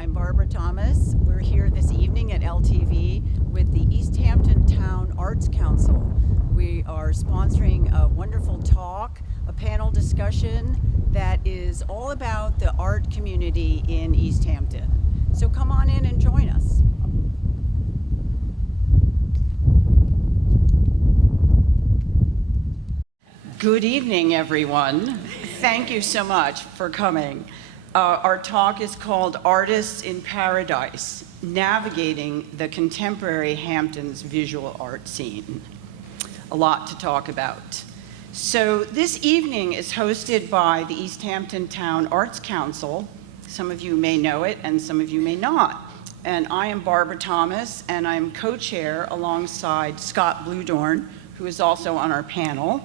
I'm Barbara Thomas. We're here this evening at LTV with the East Hampton Town Arts Council. We are sponsoring a wonderful talk, a panel discussion that is all about the art community in East Hampton. So come on in and join us. Good evening, everyone. Thank you so much for coming. Our talk is called Artists in Paradise, Navigating the Contemporary Hamptons Visual Art Scene. A lot to talk about. So this evening is hosted by the East Hampton Town Arts Council. Some of you may know it and some of you may not. And I am Barbara Thomas, and I'm co-chair alongside Scott Bluedorn, who is also on our panel.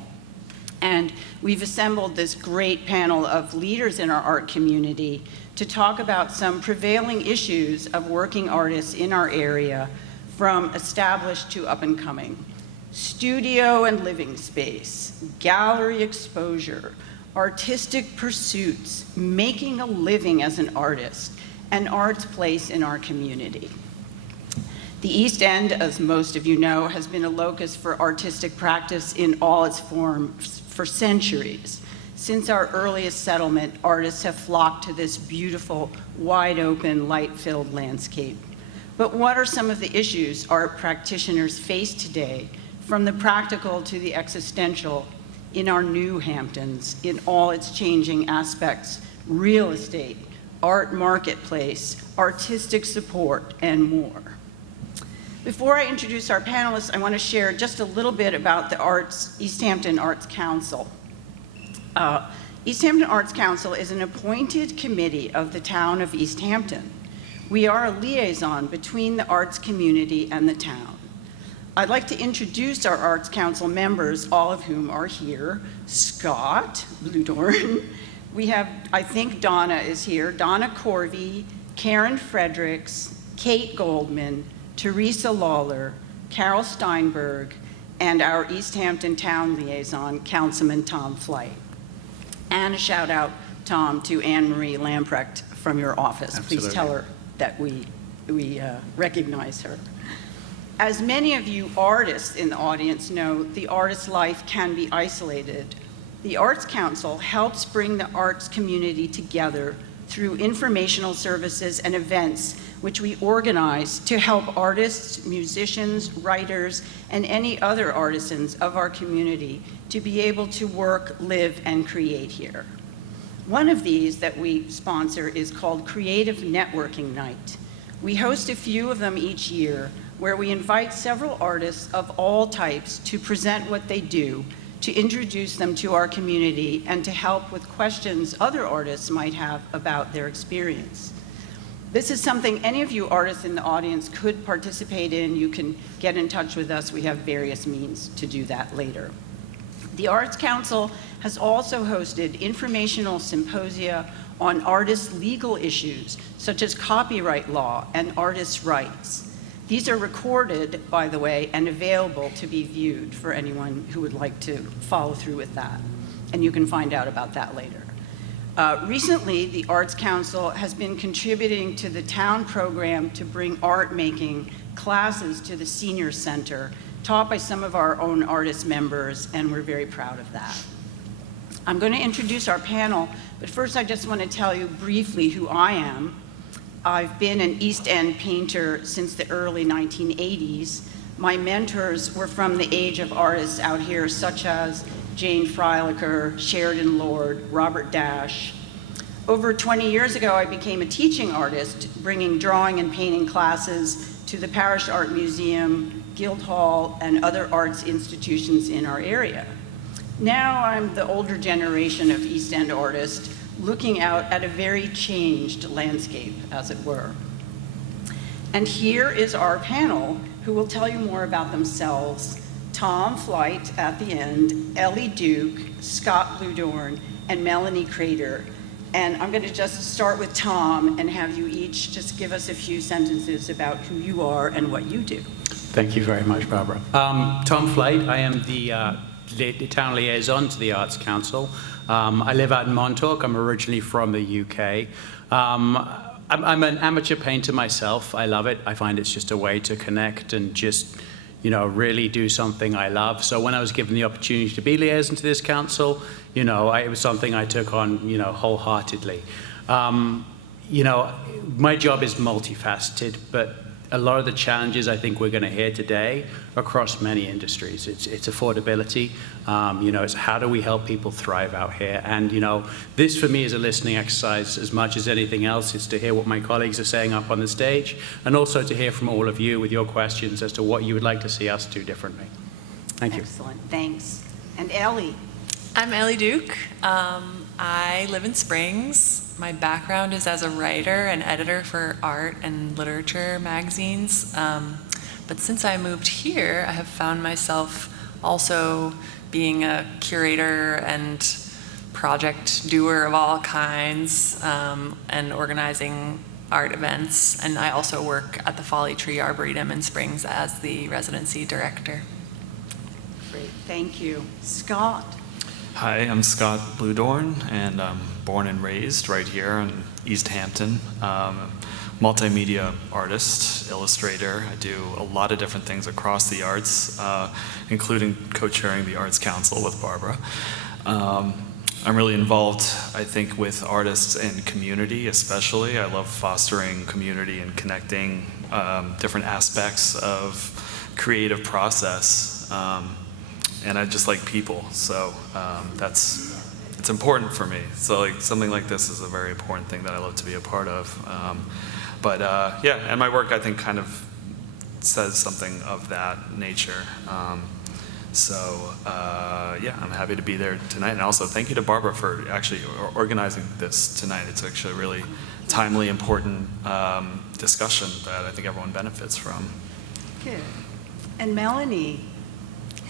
And we've assembled this great panel of leaders in our art community to talk about some prevailing issues of working artists in our area, from established to up and coming. Studio and living space, gallery exposure, artistic pursuits, making a living as an artist, and art's place in our community. The East End, as most of you know, has been a locus for artistic practice in all its forms for centuries. Since our earliest settlement, artists have flocked to this beautiful, wide-open, light-filled landscape. But what are some of the issues art practitioners face today, from the practical to the existential, in our new Hamptons, in all its changing aspects: real estate, art marketplace, artistic support, and more? Before I introduce our panelists, I want to share just a little bit about the East Hampton Arts Council. East Hampton Arts Council is an appointed committee of the town of East Hampton. We are a liaison between the arts community and the town. I'd like to introduce our Arts Council members, all of whom are here. Scott Bluedorn. We have, I think Donna is here, Donna Corvey, Karen Fredericks, Kate Goldman, Teresa Lawler, Carol Steinberg, and our East Hampton Town Liaison, Councilman Tom Flight. And a shout out, Tom, to Anne Marie Lamprecht from your office. Absolutely. Please tell her that we recognize her. As many of you artists in the audience know, the artist's life can be isolated. The Arts Council helps bring the arts community together through informational services and events which we organize to help artists, musicians, writers, and any other artisans of our community to be able to work, live, and create here. One of these that we sponsor is called Creative Networking Night. We host a few of them each year, where we invite several artists of all types to present what they do, to introduce them to our community, and to help with questions other artists might have about their experience. This is something any of you artists in the audience could participate in. You can get in touch with us. We have various means to do that later. The Arts Council has also hosted informational symposia on artists' legal issues, such as copyright law and artists' rights. These are recorded, by the way, and available to be viewed for anyone who would like to follow through with that. And you can find out about that later. Recently, the Arts Council has been contributing to the town program to bring art making classes to the Senior Center, taught by some of our own artist members, and we're very proud of that. I'm going to introduce our panel, but first I just want to tell you briefly who I am. I've been an East End painter since the early 1980s. My mentors were from the age of artists out here, such as Jane Freilicher, Sheridan Lord, Robert Dash. Over 20 years ago, I became a teaching artist, bringing drawing and painting classes to the Parish Art Museum, Guildhall, and other arts institutions in our area. Now I'm the older generation of East End artists, looking out at a very changed landscape, as it were. And here is our panel, who will tell you more about themselves: Tom Flight at the end, Ellie Duke, Scott Bluedorn, and Melanie Crater. And I'm going to just start with Tom and have you each just give us a few sentences about who you are and what you do. Thank you very much, Barbara. Tom Flight. I am the town liaison to the Arts Council. I live out in Montauk. I'm originally from the UK. I'm an amateur painter myself. I love it. I find it's just a way to connect and just, you know, really do something I love. So when I was given the opportunity to be liaison to this council, you know, it was something I took on, you know, wholeheartedly. You know, my job is multifaceted, but a lot of the challenges I think we're going to hear today across many industries. It's affordability. You know, it's how do we help people thrive out here? And, you know, this for me is a listening exercise as much as anything else. It's to hear what my colleagues are saying up on the stage, and also to hear from all of you with your questions as to what you would like to see us do differently. Thank you. Excellent, thanks. And Ellie? I'm Ellie Duke. I live in Springs. My background is as a writer and editor for art and literature magazines. But since I moved here, I have found myself also being a curator and project doer of all kinds, and organizing art events. And I also work at the Folly Tree Arboretum in Springs as the residency director. Great, thank you. Scott? Hi, I'm Scott Bluedorn, and I'm born and raised right here in East Hampton. Multimedia artist, illustrator. I do a lot of different things across the arts, including co-chairing the Arts Council with Barbara. I'm really involved, I think, with artists and community especially. I love fostering community and connecting different aspects of creative process. And I just like people, so it's important for me. So like something like this is a very important thing that I love to be a part of. Yeah, and my work I think kind of says something of that nature. Yeah, I'm happy to be there tonight, and also thank you to Barbara for actually organizing this tonight. It's actually a really timely, important discussion that I think everyone benefits from. Good. And Melanie?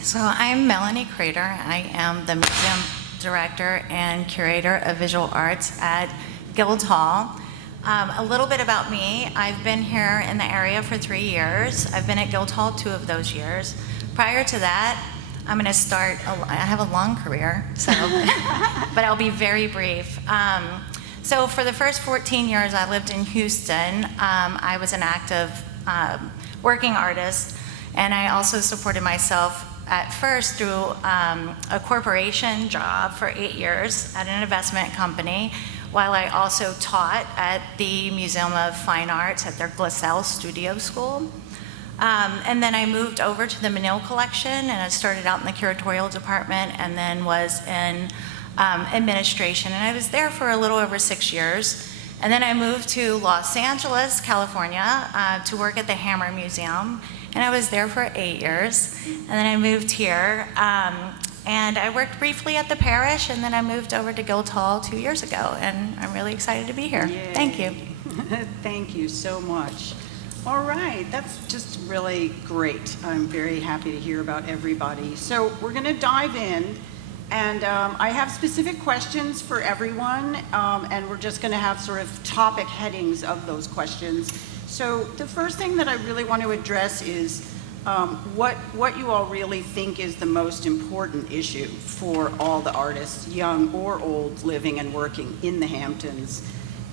So I'm Melanie Crater. I am the museum director and curator of visual arts at Guildhall. A little bit about me. I've been here in the area for 3 years. I've been at Guildhall 2 of those years. Prior to that, I'm going to start, I have a long career, so, but I'll be very brief. So for the first 14 years I lived in Houston. I was an active working artist, and I also supported myself at first through a corporation job for 8 years at an investment company, while I also taught at the Museum of Fine Arts at their Glassell Studio School. And then I moved over to the Menil Collection, and I started out in the curatorial department and then was in administration. And I was there for a little over 6 years. And then I moved to Los Angeles, California, to work at the Hammer Museum. And I was there for 8 years. And then I moved here. And I worked briefly at the parish, and then I moved over to Guildhall 2 years ago. And I'm really excited to be here. Yay. Thank you. Thank you so much. All right, that's just really great. I'm very happy to hear about everybody. So we're going to dive in, and I have specific questions for everyone, and we're just going to have sort of topic headings of those questions. So the first thing that I really want to address is what you all really think is the most important issue for all the artists, young or old, living and working in the Hamptons.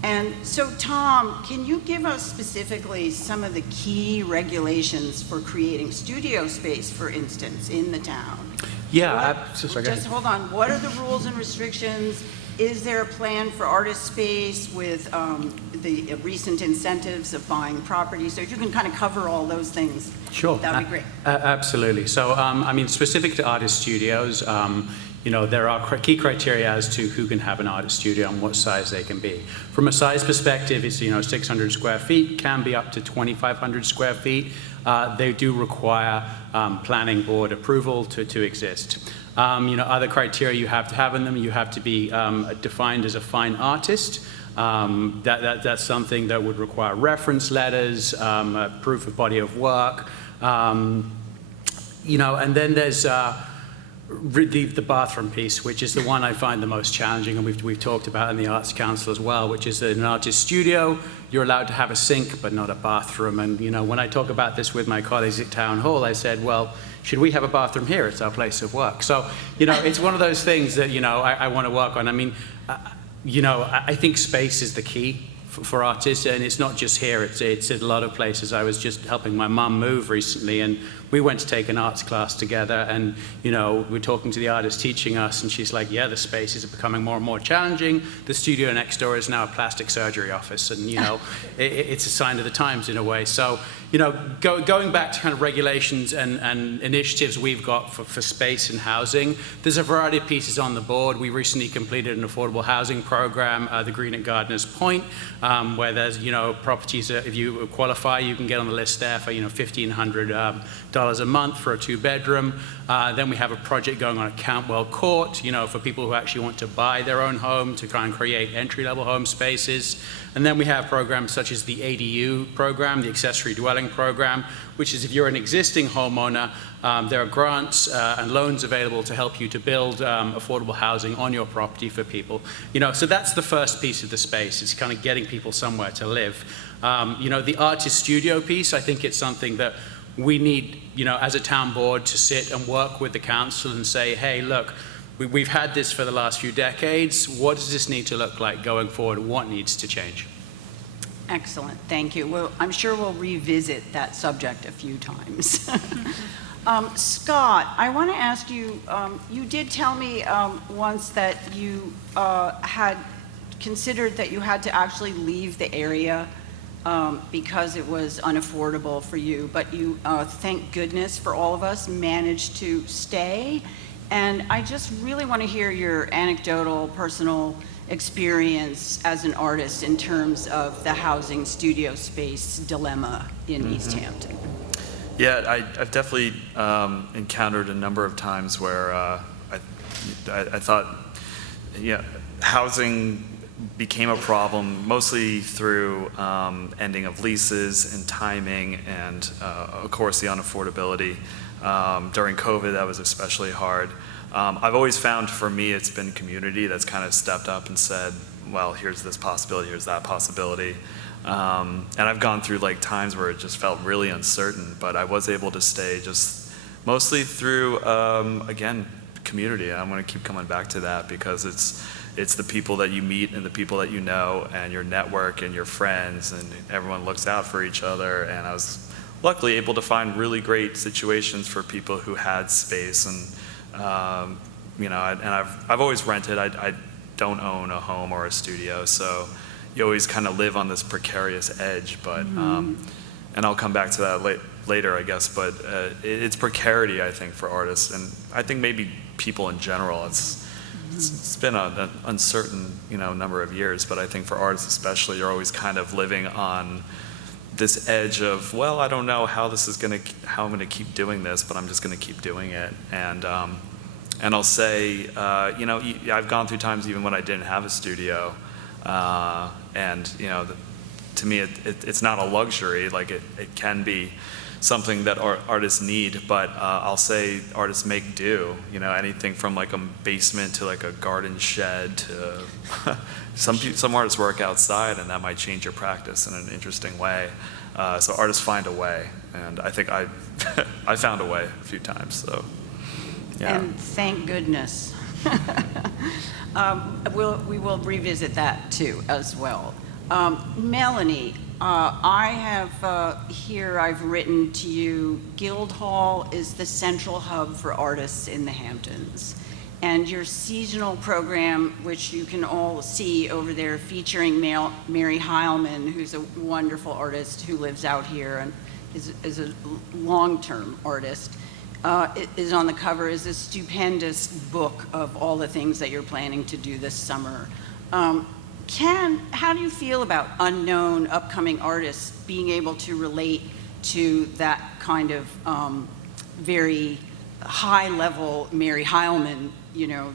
And so, Tom, can you give us specifically some of the key regulations for creating studio space, for instance, in the town? Yeah, Just hold on. What are the rules and restrictions? Is there a plan for artist space with the recent incentives of buying property? So if you can kind of cover all those things, sure, that would be great. Absolutely. So, I mean, specific to artist studios, you know, there are key criteria as to who can have an artist studio and what size they can be. From a size perspective, it's, you know, 600 square feet, can be up to 2,500 square feet. They do require planning board approval to exist. You know, other criteria you have to have in them, you have to be defined as a fine artist. That's something that would require reference letters, proof of body of work. You know, and then there's the bathroom piece, which is the one I find the most challenging, and we've talked about in the Arts Council as well, which is that in an artist studio, you're allowed to have a sink, but not a bathroom. And, you know, when I talk about this with my colleagues at Town Hall, I said, well, should we have a bathroom here? It's our place of work. So, you know, it's one of those things that, you know, I want to work on. I mean, you know, I think space is the key for artists, and it's not just here, it's at a lot of places. I was just helping my mum move recently, and we went to take an arts class together, and we're talking to the artist teaching us, and she's like, yeah, the spaces are becoming more and more challenging. The studio next door is now a plastic surgery office, and it's a sign of the times in a way. So going back to kind of regulations and initiatives we've got for space and housing, there's a variety of pieces on the board. We recently completed an affordable housing program, the Green at Gardeners Point, where there's properties that if you qualify, you can get on the list there for $1,500 a month for a 2-bedroom. Then we have a project going on at Cantwell Court, for people who actually want to buy their own home to try and create entry-level home spaces. And then we have programs such as the ADU program, the accessory dwelling program, which is if you're an existing homeowner, there are grants and loans available to help you to build affordable housing on your property for people. So that's the first piece of the space. It's kind of getting people somewhere to live. The artist studio piece, I think it's something that we need, as a town board, to sit and work with the council and say, hey, look, we've had this for the last few decades. What does this need to look like going forward? What needs to change? Excellent, thank you. Well, I'm sure we'll revisit that subject a few times. Scott, I want to ask you, you did tell me once that you had considered that you had to actually leave the area because it was unaffordable for you, but you, thank goodness for all of us, managed to stay. And I just really want to hear your anecdotal, personal experience as an artist in terms of the housing studio space dilemma in East Hampton. Yeah, I've definitely encountered a number of times where I thought, housing became a problem mostly through ending of leases and timing, and of course the unaffordability. During COVID, that was especially hard. I've always found, for me, it's been community that's kind of stepped up and said, well, here's this possibility, here's that possibility. And I've gone through times where it just felt really uncertain, but I was able to stay just mostly through, again, community. And I'm going to keep coming back to that because it's the people that you meet and the people that you know and your network and your friends, and everyone looks out for each other. And I was luckily able to find really great situations for people who had space, and I've always rented. I don't own a home or a studio, so you always kind of live on this precarious edge. But and I'll come back to that later, I guess. But it's precarity, I think, for artists, and I think maybe people in general. It's been an uncertain, number of years, but I think for artists especially, you're always kind of living on this edge of, well, I don't know how I'm gonna keep doing this, but I'm just gonna keep doing it. And I'll say, I've gone through times even when I didn't have a studio, and to me, it's not a luxury. It can be something that artists need, but I'll say artists make do. Anything from a basement to a garden shed to some artists work outside, and that might change your practice in an interesting way. So artists find a way, and I think I found a way a few times. So yeah. And thank goodness. We will revisit that too as well. Melanie, I have here, I've written to you, Guildhall is the central hub for artists in the Hamptons. And your seasonal program, which you can all see over there, featuring Mary Heilman, who's a wonderful artist who lives out here and is a long-term artist, is on the cover, is a stupendous book of all the things that you're planning to do this summer. How do you feel about unknown upcoming artists being able to relate to that kind of very high-level Mary Heilman,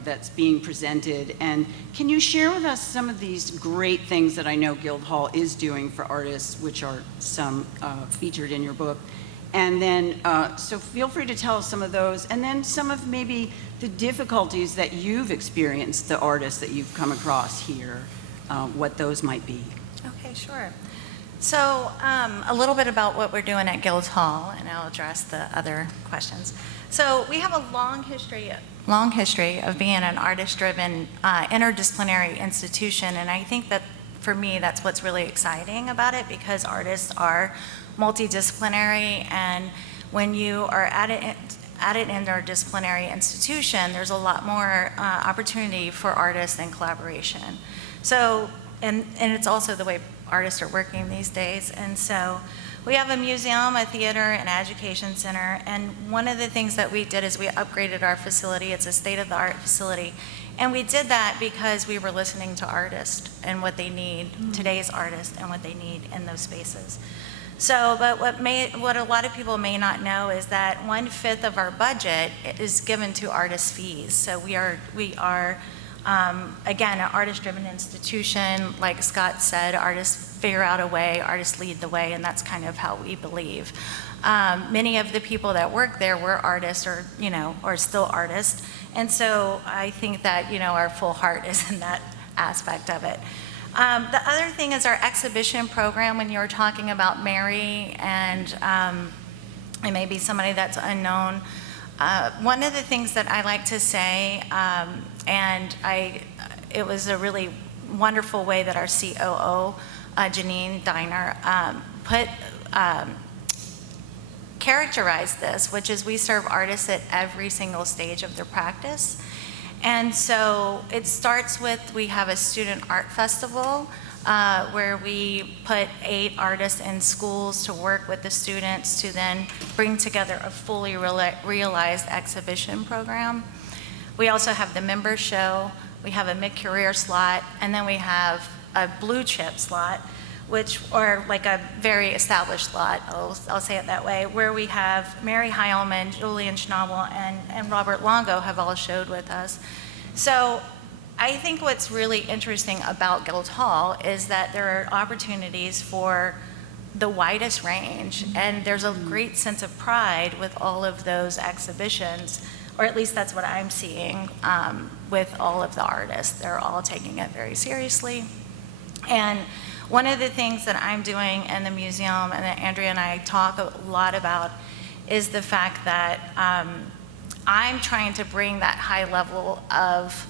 that's being presented? And can you share with us some of these great things that I know Guildhall is doing for artists, which are some featured in your book? And then, so feel free to tell us some of those, and then some of maybe the difficulties that you've experienced, the artists that you've come across here, what those might be. Okay, sure. So a little bit about what we're doing at Guildhall, and I'll address the other questions. So we have a long history of being an artist-driven, interdisciplinary institution, and I think that for me, that's what's really exciting about it, because artists are multidisciplinary, and when you are at an interdisciplinary institution, there's a lot more opportunity for artists and collaboration. So, and it's also the way artists are working these days. And so we have a museum, a theater, an education center, and one of the things that we did is we upgraded our facility. It's a state-of-the-art facility. And we did that because we were listening to artists and what they need, today's artists, and what they need in those spaces. So, but what a lot of people may not know is that 1/5 of our budget is given to artist fees. So we are again, an artist-driven institution. Like Scott said, artists figure out a way, artists lead the way, and that's kind of how we believe. Many of the people that work there were artists, or or still artists, and so I think that our full heart is in that aspect of it. The other thing is our exhibition program. When you were talking about Mary and it may be somebody that's unknown, one of the things that I like to say, and it was a really wonderful way that our COO, Janine Diner, characterized this, which is we serve artists at every single stage of their practice. And so it starts with, we have a student art festival where we put 8 artists in schools to work with the students to then bring together a fully realized exhibition program. We also have the member show, we have a mid-career slot, and then we have a blue chip slot, or like a very established slot, I'll say it that way, where we have Mary Heilman, Julian Schnabel, and Robert Longo have all showed with us. So I think what's really interesting about Guildhall is that there are opportunities for the widest range, and there's a great sense of pride with all of those exhibitions, or at least that's what I'm seeing with all of the artists. They're all taking it very seriously. And one of the things that I'm doing in the museum, and that Andrea and I talk a lot about, is the fact that I'm trying to bring that high level of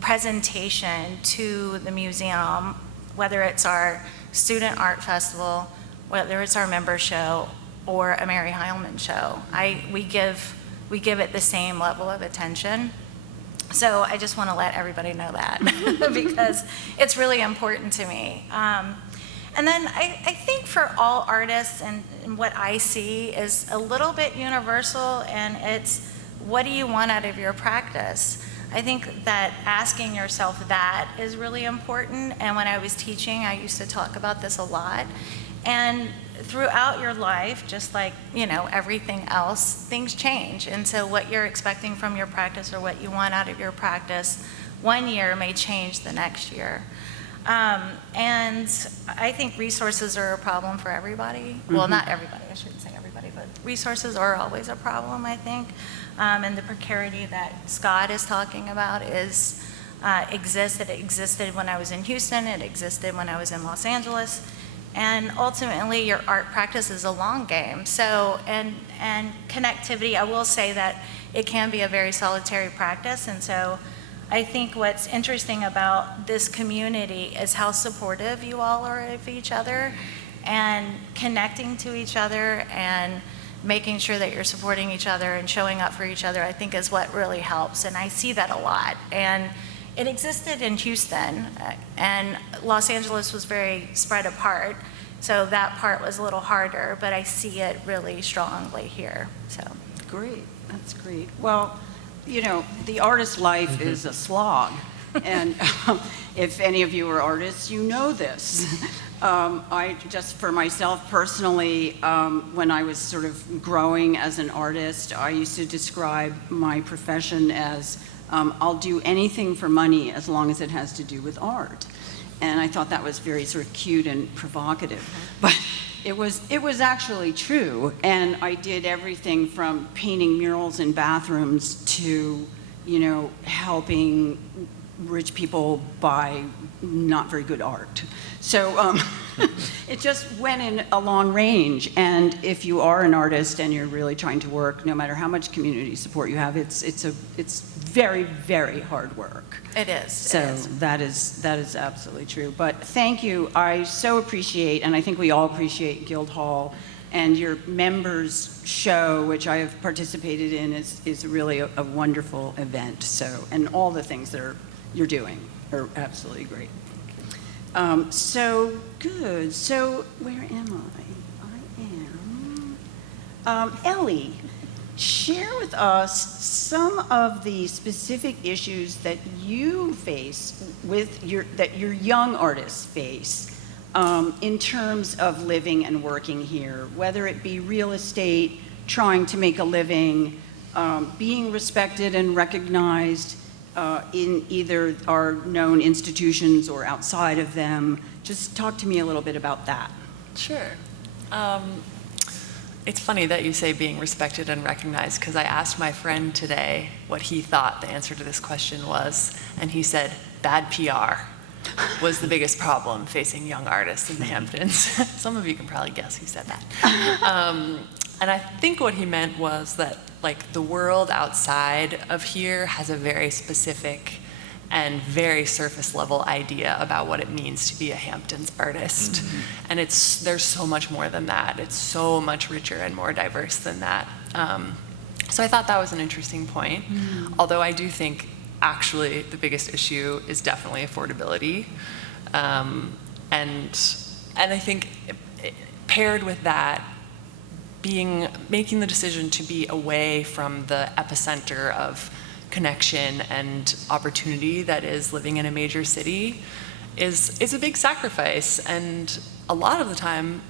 presentation to the museum, whether it's our student art festival, whether it's our member show, or a Mary Heilman show. We give it the same level of attention. So I just want to let everybody know that because it's really important to me. And then I think for all artists, and what I see is a little bit universal, and it's, what do you want out of your practice? I think that asking yourself that is really important. And when I was teaching, I used to talk about this a lot. And throughout your life, just like, everything else, things change. And so what you're expecting from your practice, or what you want out of your practice, one year may change the next year. And I think resources are a problem for everybody. Well, not everybody, I shouldn't say everybody, but resources are always a problem, I think. And the precarity that Scott is talking about exists. It existed when I was in Houston, it existed when I was in Los Angeles. And ultimately, your art practice is a long game. So, and connectivity, I will say that it can be a very solitary practice. And so I think what's interesting about this community is how supportive you all are of each other, and connecting to each other, and making sure that you're supporting each other and showing up for each other, I think is what really helps. And I see that a lot. And it existed in Houston, and Los Angeles was very spread apart, so that part was a little harder, but I see it really strongly here, so. Great, that's great. Well, the artist life is a slog, and if any of you are artists, you know this. I just, for myself personally, when I was sort of growing as an artist, I used to describe my profession as I'll do anything for money as long as it has to do with art. And I thought that was very sort of cute and provocative. But it was actually true. And I did everything from painting murals in bathrooms to, helping rich people buy not very good art. So It just went in a long range, and if you are an artist and you're really trying to work, no matter how much community support you have, it's very, very hard work. It is. So it is. that is absolutely true. But thank you. I so appreciate, and I think we all appreciate Guildhall and your members' show, which I have participated in, is really a wonderful event. So, and all the things that you're doing are absolutely great. So good. So where am I? I am. Ellie, share with us some of the specific issues that you face with that your young artists face in terms of living and working here, whether it be real estate, trying to make a living, being respected and recognized in either our known institutions or outside of them. Just talk to me a little bit about that. Sure. It's funny that you say being respected and recognized, because I asked my friend today what he thought the answer to this question was, and he said bad PR was the biggest problem facing young artists in the Hamptons. Some of you can probably guess who said that. And I think what he meant was that, like, the world outside of here has a very specific and very surface level idea about what it means to be a Hamptons artist. Mm-hmm. And there's so much more than that. It's so much richer and more diverse than that. So I thought that was an interesting point. Mm-hmm. Although I do think actually the biggest issue is definitely affordability. And I think paired with that, making the decision to be away from the epicenter of connection and opportunity that is living in a major city is a big sacrifice. And a lot of the time,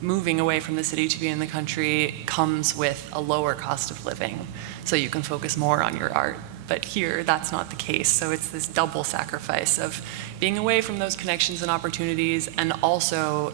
moving away from the city to be in the country comes with a lower cost of living, so you can focus more on your art. But here, that's not the case. So it's this double sacrifice of being away from those connections and opportunities, and also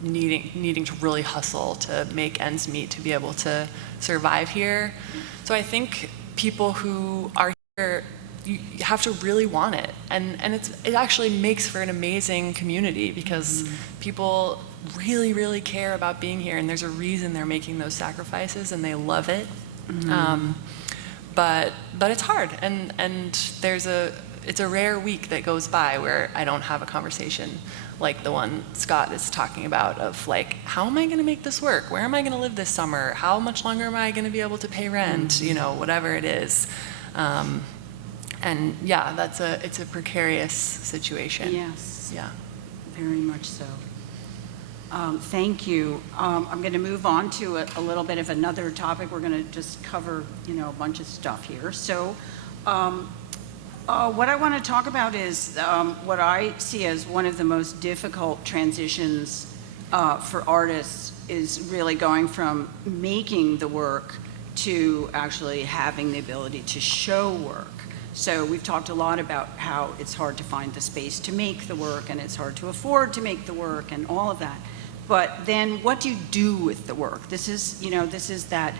needing to really hustle to make ends meet to be able to survive here. So I think people who are here, you have to really want it, and it actually makes for an amazing community, because people really, really care about being here, and there's a reason they're making those sacrifices, and they love it. But it's hard, and it's a rare week that goes by where I don't have a conversation like the one Scott is talking about, of like, how am I going to make this work? Where am I going to live this summer? How much longer am I going to be able to pay rent? You know, whatever it is. And yeah, it's a precarious situation. Yes. Yeah. Very much so. Thank you. I'm going to move on to a little bit of another topic. We're going to just cover, a bunch of stuff here. So what I want to talk about is what I see as one of the most difficult transitions for artists is really going from making the work to actually having the ability to show work. So we've talked a lot about how it's hard to find the space to make the work, and it's hard to afford to make the work, and all of that. But then what do you do with the work? This is that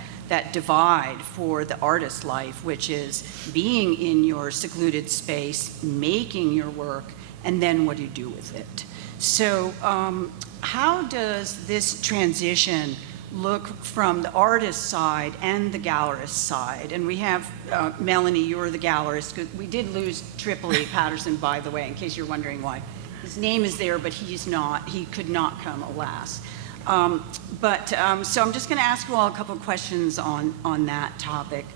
divide for the artist's life, which is being in your secluded space, making your work, and then what do you do with it? So how does this transition look from the artist side and the gallerist side? And we have Melanie, you're the gallerist. We did lose Tripoli Patterson, by the way, in case you're wondering why. His name is there, but he's not. He could not come, alas. So I'm just going to ask you all a couple of questions on that topic.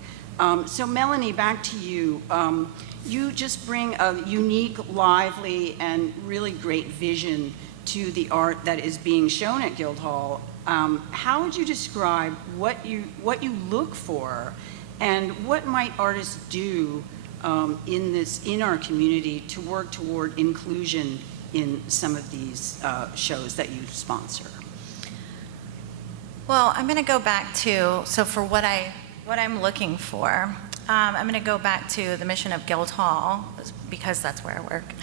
So Melanie, back to you. You just bring a unique, lively, and really great vision to the art that is being shown at Guildhall. How would you describe what you look for, and what might artists do in our community to work toward inclusion in some of these shows that you sponsor? Well, I'm going to go back to, so for what I'm looking for, I'm going to go back to the mission of Guildhall, because that's where I work.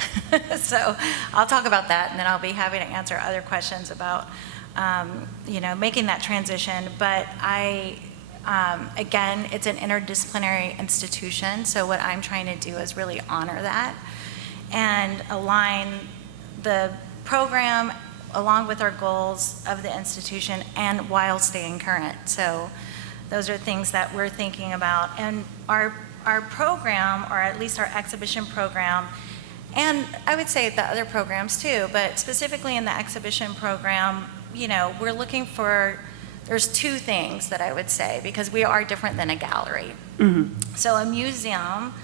So I'll talk about that, and then I'll be happy to answer other questions about, making that transition. But again, it's an interdisciplinary institution, so what I'm trying to do is really honor that and align the program along with our goals of the institution and while staying current. So those are things that we're thinking about. And our program, or at least our exhibition program, and I would say the other programs too, but specifically in the exhibition program, you know, we're looking for, there's two things that I would say, because we are different than a gallery. So a museum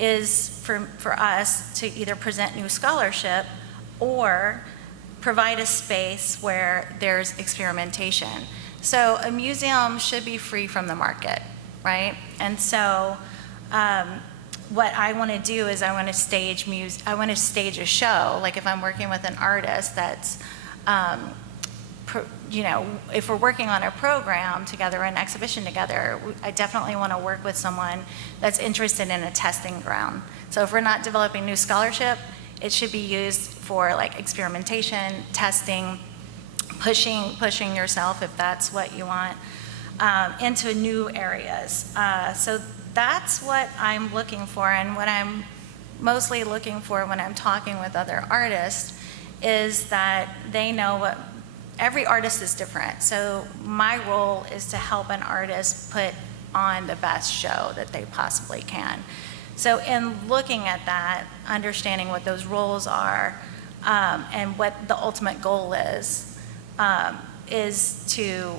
is for us to either present new scholarship or provide a space where there's experimentation. So a museum should be free from the market, right? And so what I want to do is I want to stage a show. Like if I'm working with an artist that's, you know, if we're working on a program together, an exhibition together, I definitely want to work with someone that's interested in a testing ground. So if we're not developing new scholarship, it should be used for like experimentation, testing, pushing yourself, if that's what you want, into new areas. So that's what I'm looking for, and what I'm mostly looking for when I'm talking with other artists is that they know what, every artist is different. So my role is to help an artist put on the best show that they possibly can. So in looking at that, understanding what those roles are, and what the ultimate goal is to,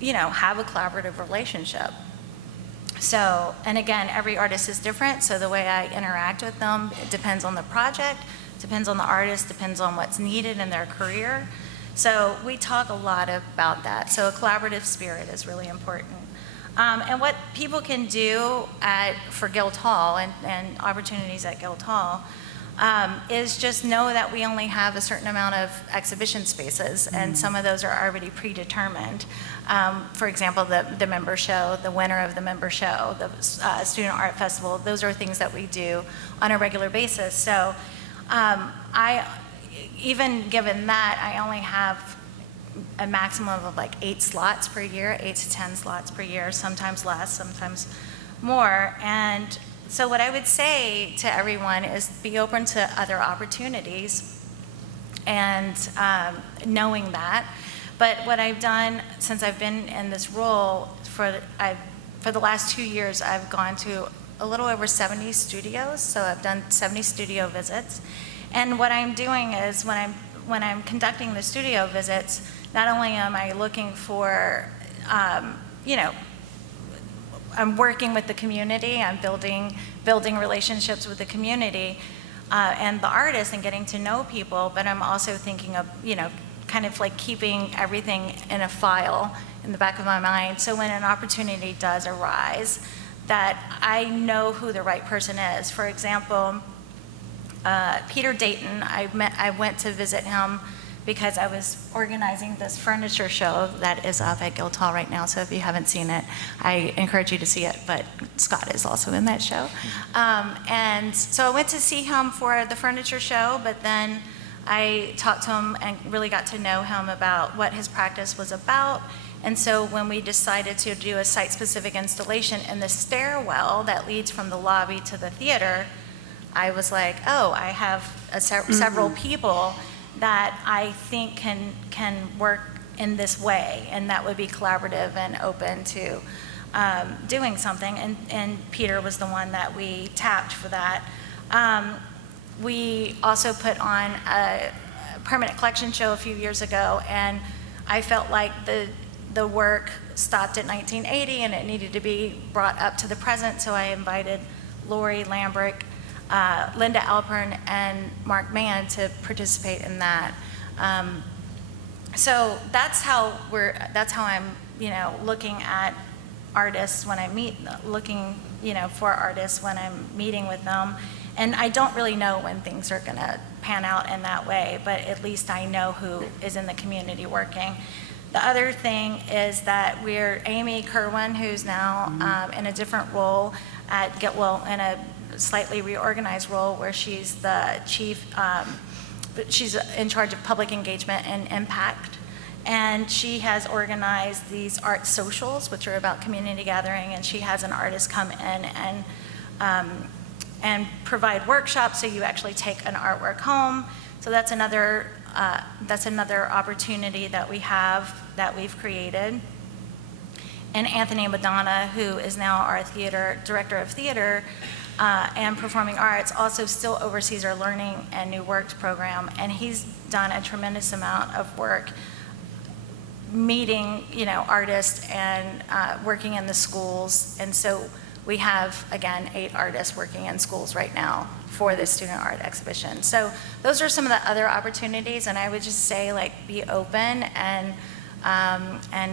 you know, have a collaborative relationship. So, and again, every artist is different, so the way I interact with them, it depends on the project, depends on the artist, depends on what's needed in their career. So we talk a lot about that. So a collaborative spirit is really important. And what people can do for Guildhall and opportunities at Guildhall is just know that we only have a certain amount of exhibition spaces, and some of those are already predetermined. For example, the member show, the winner of the member show, the student art festival, those are things that we do on a regular basis. So even given that, I only have a maximum of like 8 slots per year, 8 to 10 slots per year, sometimes less, sometimes more. And so what I would say to everyone is be open to other opportunities and knowing that. But what I've done since I've been in this role for the last 2 years, I've gone to a little over 70 studios. So I've done 70 studio visits. And what I'm doing is when I'm conducting the studio visits, not only am I looking for, you know, I'm working with the community, I'm building relationships with the community and the artists and getting to know people, but I'm also thinking of, you know, kind of like keeping everything in a file in the back of my mind. So when an opportunity does arise, that I know who the right person is. For example, Peter Dayton, I went to visit him because I was organizing this furniture show that is up at Guildhall right now. So if you haven't seen it, I encourage you to see it, but Scott is also in that show. And so I went to see him for the furniture show, but then I talked to him and really got to know him about what his practice was about. And so when we decided to do a site-specific installation in the stairwell that leads from the lobby to the theater, I was like, oh, I have several people that I think can work in this way, and that would be collaborative and open to doing something. And Peter was the one that we tapped for that. We also put on a permanent collection show a few years ago, and I felt like the work stopped at 1980 and it needed to be brought up to the present, so I invited Lori Lambrick, Linda Alpern, and Mark Mann to participate in that. So that's how I'm, you know, looking at artists when I meet, looking, you know, for artists when I'm meeting with them. And I don't really know when things are gonna pan out in that way, but at least I know who is in the community working. The other thing is that we're Amy Kerwin, who's now in a different role at in a slightly reorganized role where she's the chief, she's in charge of public engagement and impact. And she has organized these art socials, which are about community gathering, and she has an artist come in and provide workshops, so you actually take an artwork home. So that's another that's another opportunity that we have, that we've created. And Anthony Madonna, who is now our director of theater and performing arts, also still oversees our Learning and New Works program, and he's done a tremendous amount of work meeting, artists and working in the schools. And so we have, again, 8 artists working in schools right now for this student art exhibition. So those are some of the other opportunities, and I would just say, be open and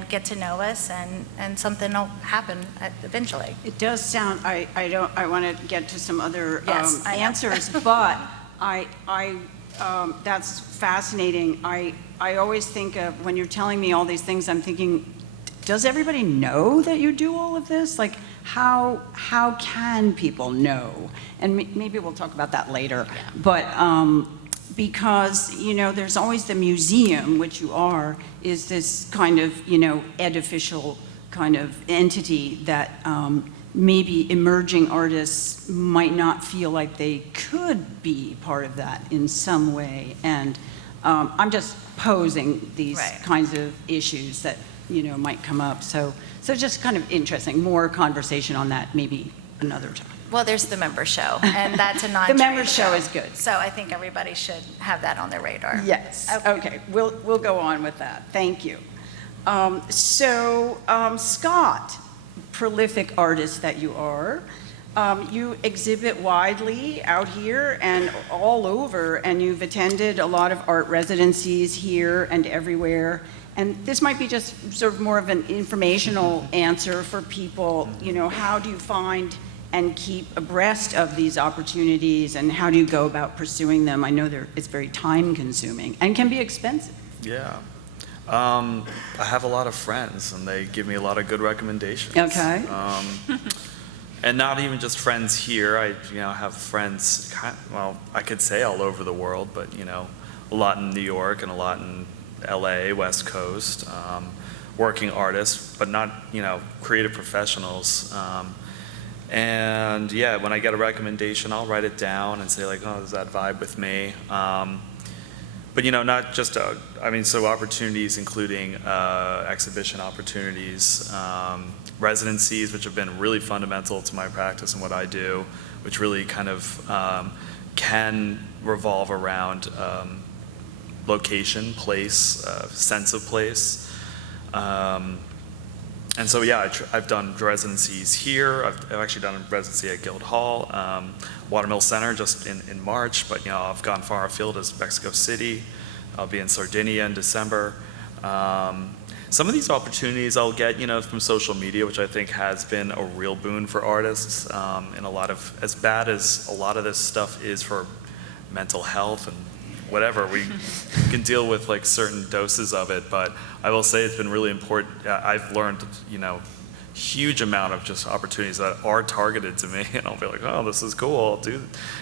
get to know us, and something will happen eventually. It does sound, I want to get to some other Yes, I know. answers, but that's fascinating. I always think of, when you're telling me all these things, I'm thinking, does everybody know that you do all of this? Like, how can people know? And maybe we'll talk about that later. Yeah. But because, there's always the museum, which you are, is this kind of, edificial kind of entity that maybe emerging artists might not feel like they could be part of that in some way. And I'm just posing these Right. kinds of issues that, might come up. So just kind of interesting, more conversation on that maybe another time. Well, there's the member show, and that's a non The member show is good. So I think everybody should have that on their radar. Yes, Okay. okay, we'll go on with that, thank you. Scott, prolific artist that you are, you exhibit widely out here and all over, and you've attended a lot of art residencies here and everywhere. And this might be just sort of more of an informational answer for people, how do you find and keep abreast of these opportunities, and how do you go about pursuing them? I know it's very time-consuming and can be expensive. Yeah. I have a lot of friends, and they give me a lot of good recommendations. Okay. And not even just friends here. I have friends, I could say all over the world, but, a lot in New York and a lot in LA, West Coast, working artists, but not, creative professionals. And yeah, when I get a recommendation, I'll write it down and say does that vibe with me? But not just, so opportunities including exhibition opportunities, residencies, which have been really fundamental to my practice and what I do, which really kind of can revolve around location, place, sense of place. And so, yeah, I've done residencies here. I've actually done a residency at Guildhall, Watermill Center just in March, but, I've gone far afield as Mexico City. I'll be in Sardinia in December. Some of these opportunities I'll get, from social media, which I think has been a real boon for artists. And as bad as a lot of this stuff is for mental health and whatever, we can deal with certain doses of it, but I will say it's been really important. I've learned, huge amount of just opportunities that are targeted to me, and I'll be like, oh, this is cool,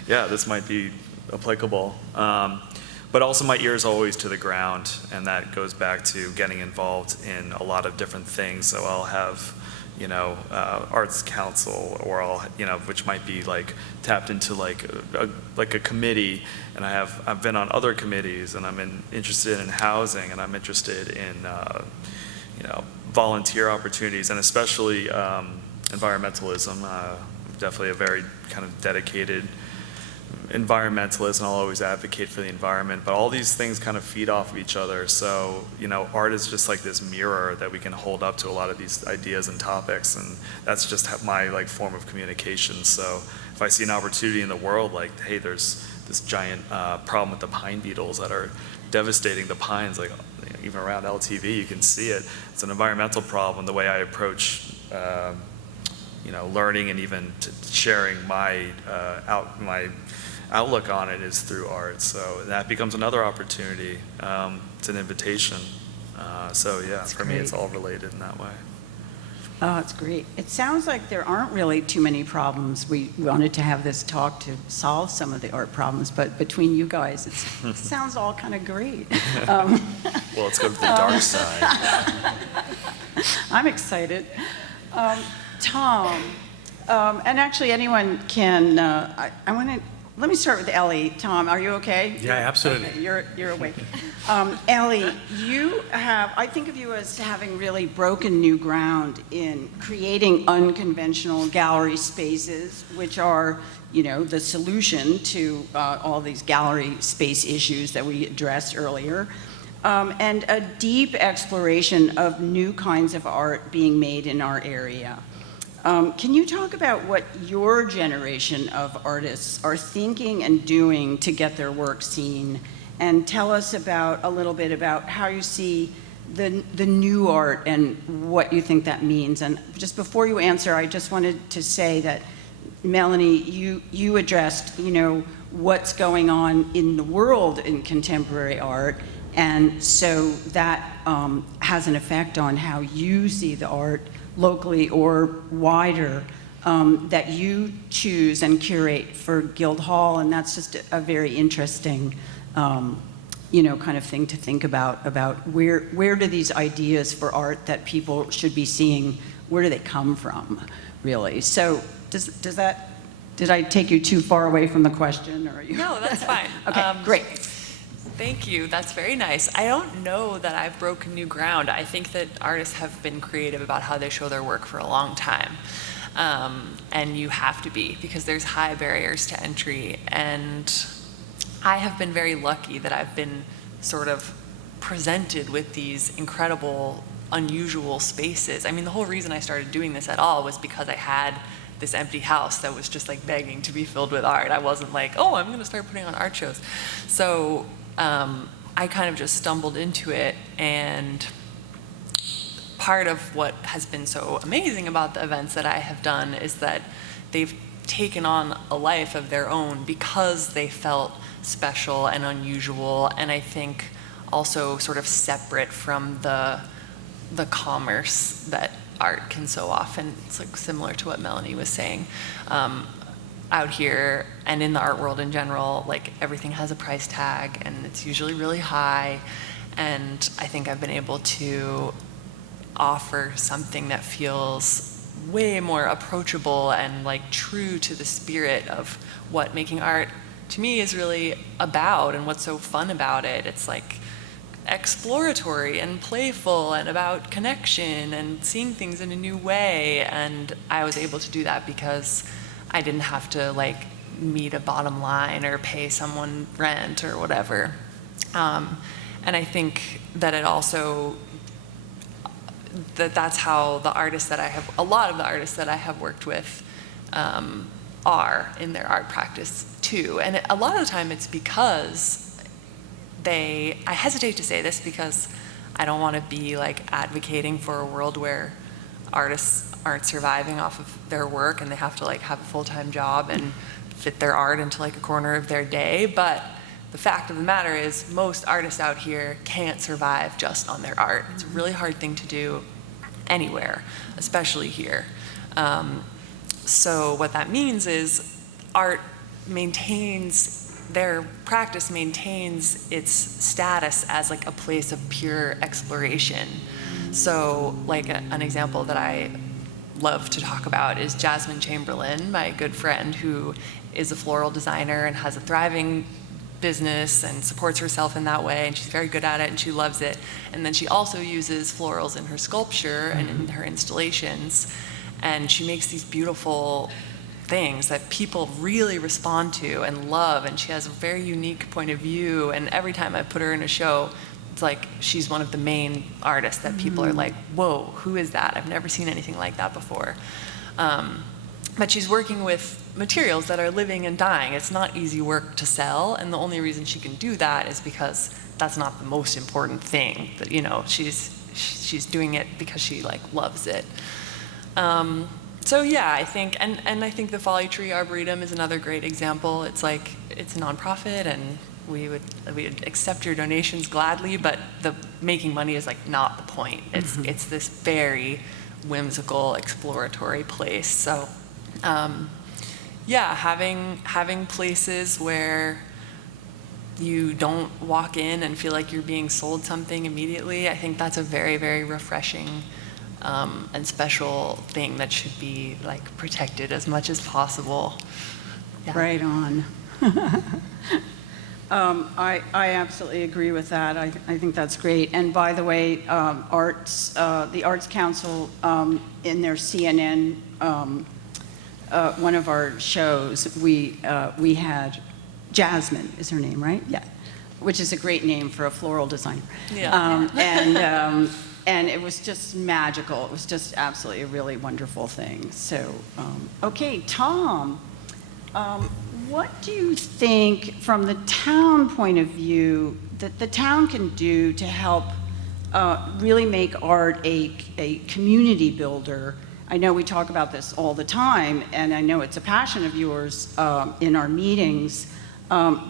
this might be applicable. But also my ear's always to the ground, and that goes back to getting involved in a lot of different things. So I'll have, arts council, or I'll, which might be tapped into a committee, and I've been on other committees, and I'm interested in housing, and I'm interested in, volunteer opportunities, and especially environmentalism. I'm definitely a very kind of dedicated environmentalist, and I'll always advocate for the environment, but all these things kind of feed off of each other. So, art is just like this mirror that we can hold up to a lot of these ideas and topics, and that's just my form of communication. So if I see an opportunity in the world, hey, there's this giant problem with the pine beetles that are devastating the pines, even around LTV, you can see it. It's an environmental problem. The way I approach learning and even sharing my outlook on it is through art. So that becomes another opportunity. It's an invitation. So yeah, That's for me, it's great. all related in that way. Oh, it's great. It sounds like there aren't really too many problems. We wanted to have this talk to solve some of the art problems, but between you guys, it sounds all kind of great. Well, let's go to the dark side. I'm excited. Tom, and actually anyone can, I want to let me start with Ellie. Tom, are you okay? Yeah, absolutely. Okay, you're awake. Ellie, I think of you as having really broken new ground in creating unconventional gallery spaces, which are, the solution to all these gallery space issues that we addressed earlier. And a deep exploration of new kinds of art being made in our area. Can you talk about what your generation of artists are thinking and doing to get their work seen? And tell us a little bit about how you see the new art and what you think that means. And just before you answer, I just wanted to say that, Melanie, you addressed, what's going on in the world in contemporary art. And so that has an effect on how you see the art locally or wider that you choose and curate for Guildhall, and that's just a very interesting, kind of thing to think about where do these ideas for art that people should be seeing, where do they come from, really? So did I take you too far away from the question, or are you? No, that's fine. Okay, great. Thank you. That's very nice. I don't know that I've broken new ground. I think that artists have been creative about how they show their work for a long time. And you have to be, because there's high barriers to entry. And I have been very lucky that I've been sort of presented with these incredible, unusual spaces. I mean, the whole reason I started doing this at all was because I had this empty house that was just like begging to be filled with art. I wasn't like, oh, I'm going to start putting on art shows. So I kind of just stumbled into it, and part of what has been so amazing about the events that I have done is that they've taken on a life of their own because they felt special and unusual, and I think also sort of separate from the commerce that art can so often. It's like similar to what Melanie was saying. Out here and in the art world in general, like everything has a price tag and it's usually really high. And I think I've been able to offer something that feels way more approachable and like true to the spirit of what making art to me is really about and what's so fun about it. It's like exploratory and playful and about connection and seeing things in a new way. And I was able to do that because I didn't have to like meet a bottom line or pay someone rent or whatever. And I think that it also, that's how the artists that I have, a lot of the artists that I have worked with are in their art practice too. And a lot of the time it's because I hesitate to say this because I don't want to be like advocating for a world where artists aren't surviving off of their work and they have to like have a full-time job and fit their art into like a corner of their day. But the fact of the matter is most artists out here can't survive just on their art. It's a really hard thing to do anywhere, especially here. So what that means is art their practice maintains its status as like a place of pure exploration. So like an example that I love to talk about is Jasmine Chamberlain, my good friend, who is a floral designer and has a thriving business and supports herself in that way, and she's very good at it and she loves it. And then she also uses florals in her sculpture and in her installations, and she makes these beautiful things that people really respond to and love, and she has a very unique point of view, and every time I put her in a show, it's like she's one of the main artists that people are like, whoa, who is that? I've never seen anything like that before. But she's working with materials that are living and dying. It's not easy work to sell, and the only reason she can do that is because that's not the most important thing. That, you know, she's doing it because she like loves it. So yeah, I think, and I think the Folly Tree Arboretum is another great example. It's like, it's a nonprofit, and we would accept your donations gladly, but the making money is like not the point. It's this very whimsical, exploratory place. So yeah, having places where you don't walk in and feel like you're being sold something immediately, I think that's a very, very refreshing and special thing that should be like protected as much as possible. Yeah. Right on. I absolutely agree with that. I think that's great. And by the way, the Arts Council, in their CNN, one of our shows, we had Jasmine, is her name, right? Yeah. Which is a great name for a floral designer. Yeah. And it was just magical. It was just absolutely a really wonderful thing. So, okay, Tom, what do you think, from the town point of view, that the town can do to help really make art a community builder? I know we talk about this all the time, and I know it's a passion of yours in our meetings.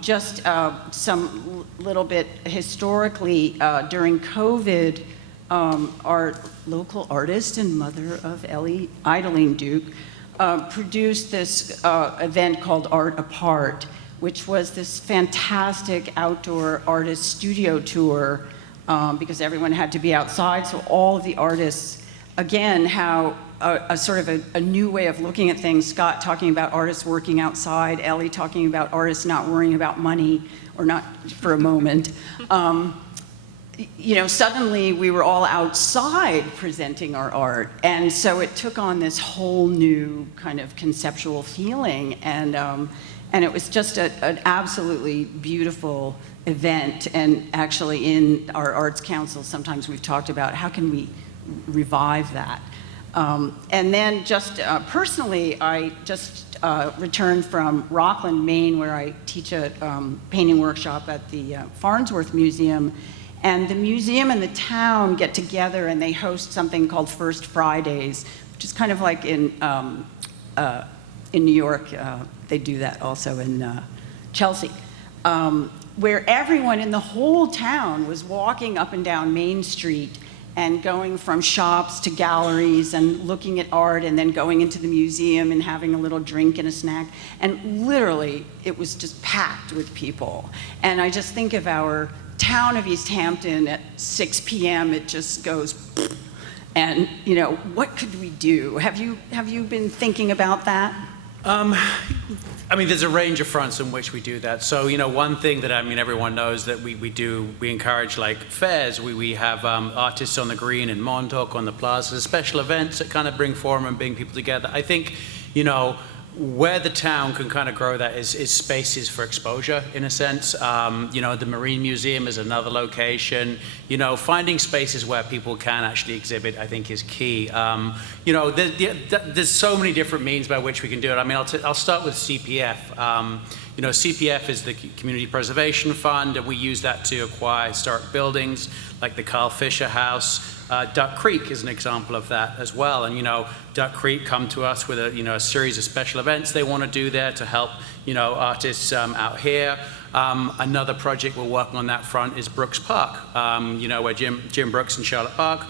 Just some little bit historically, during COVID, our local artist and mother of Ellie Idling Duke produced this event called Art Apart, which was this fantastic outdoor artist studio tour because everyone had to be outside. So all of the artists, again, how a sort of a new way of looking at things. Scott talking about artists working outside, Ellie talking about artists not worrying about money, or not for a moment. You know, suddenly we were all outside presenting our art. And so it took on this whole new kind of conceptual feeling. And it was just an absolutely beautiful event. And actually in our Arts Council, sometimes we've talked about how can we revive that. And then just personally, I just returned from Rockland, Maine, where I teach a painting workshop at the Farnsworth Museum. And the museum and the town get together and they host something called First Fridays, which is kind of like in New York, they do that also in Chelsea, where everyone in the whole town was walking up and down Main Street and going from shops to galleries and looking at art and then going into the museum and having a little drink and a snack. And literally, it was just packed with people. And I just think of our town of East Hampton at 6 p.m., it just goes, and, you know, what could we do? Have you been thinking about that? I mean, there's a range of fronts in which we do that. So, you know, one thing that, I mean, everyone knows that we do, we encourage like fairs. We have artists on the green in Montauk, on the plaza, special events that kind of bring forum and bring people together. I think, you know, where the town can kind of grow that is spaces for exposure, in a sense. You know, the Marine Museum is another location. You know, finding spaces where people can actually exhibit, I think, is key. You know, there's so many different means by which we can do it. I mean, I'll start with CPF. You know, CPF is the Community Preservation Fund, and we use that to acquire historic buildings, like the Carl Fisher House. Duck Creek is an example of that as well. And, you know, Duck Creek come to us with a series of special events they want to do there to help, you know, artists out here. Another project we're working on that front is Brooks Park, you know, where Jim Brooks and Charlotte Park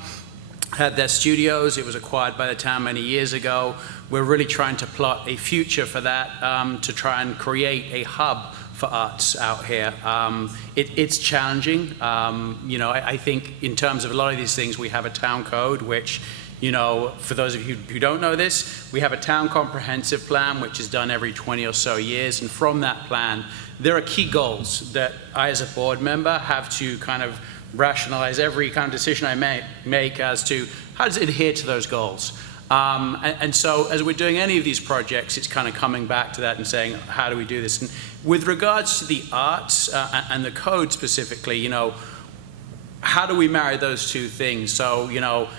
had their studios. It was acquired by the town many years ago. We're really trying to plot a future for that, to try and create a hub for arts out here. It's challenging. You know, I think in terms of a lot of these things, we have a town code, which, you know, for those of you who don't know this, we have a town comprehensive plan, which is done every 20 or so years. And from that plan, there are key goals that I, as a board member, have to kind of rationalize every kind of decision I make as to how does it adhere to those goals. And so as we're doing any of these projects, it's kind of coming back to that and saying, how do we do this? And with regards to the arts and the code specifically, you know, how do we marry those two things? So, you know,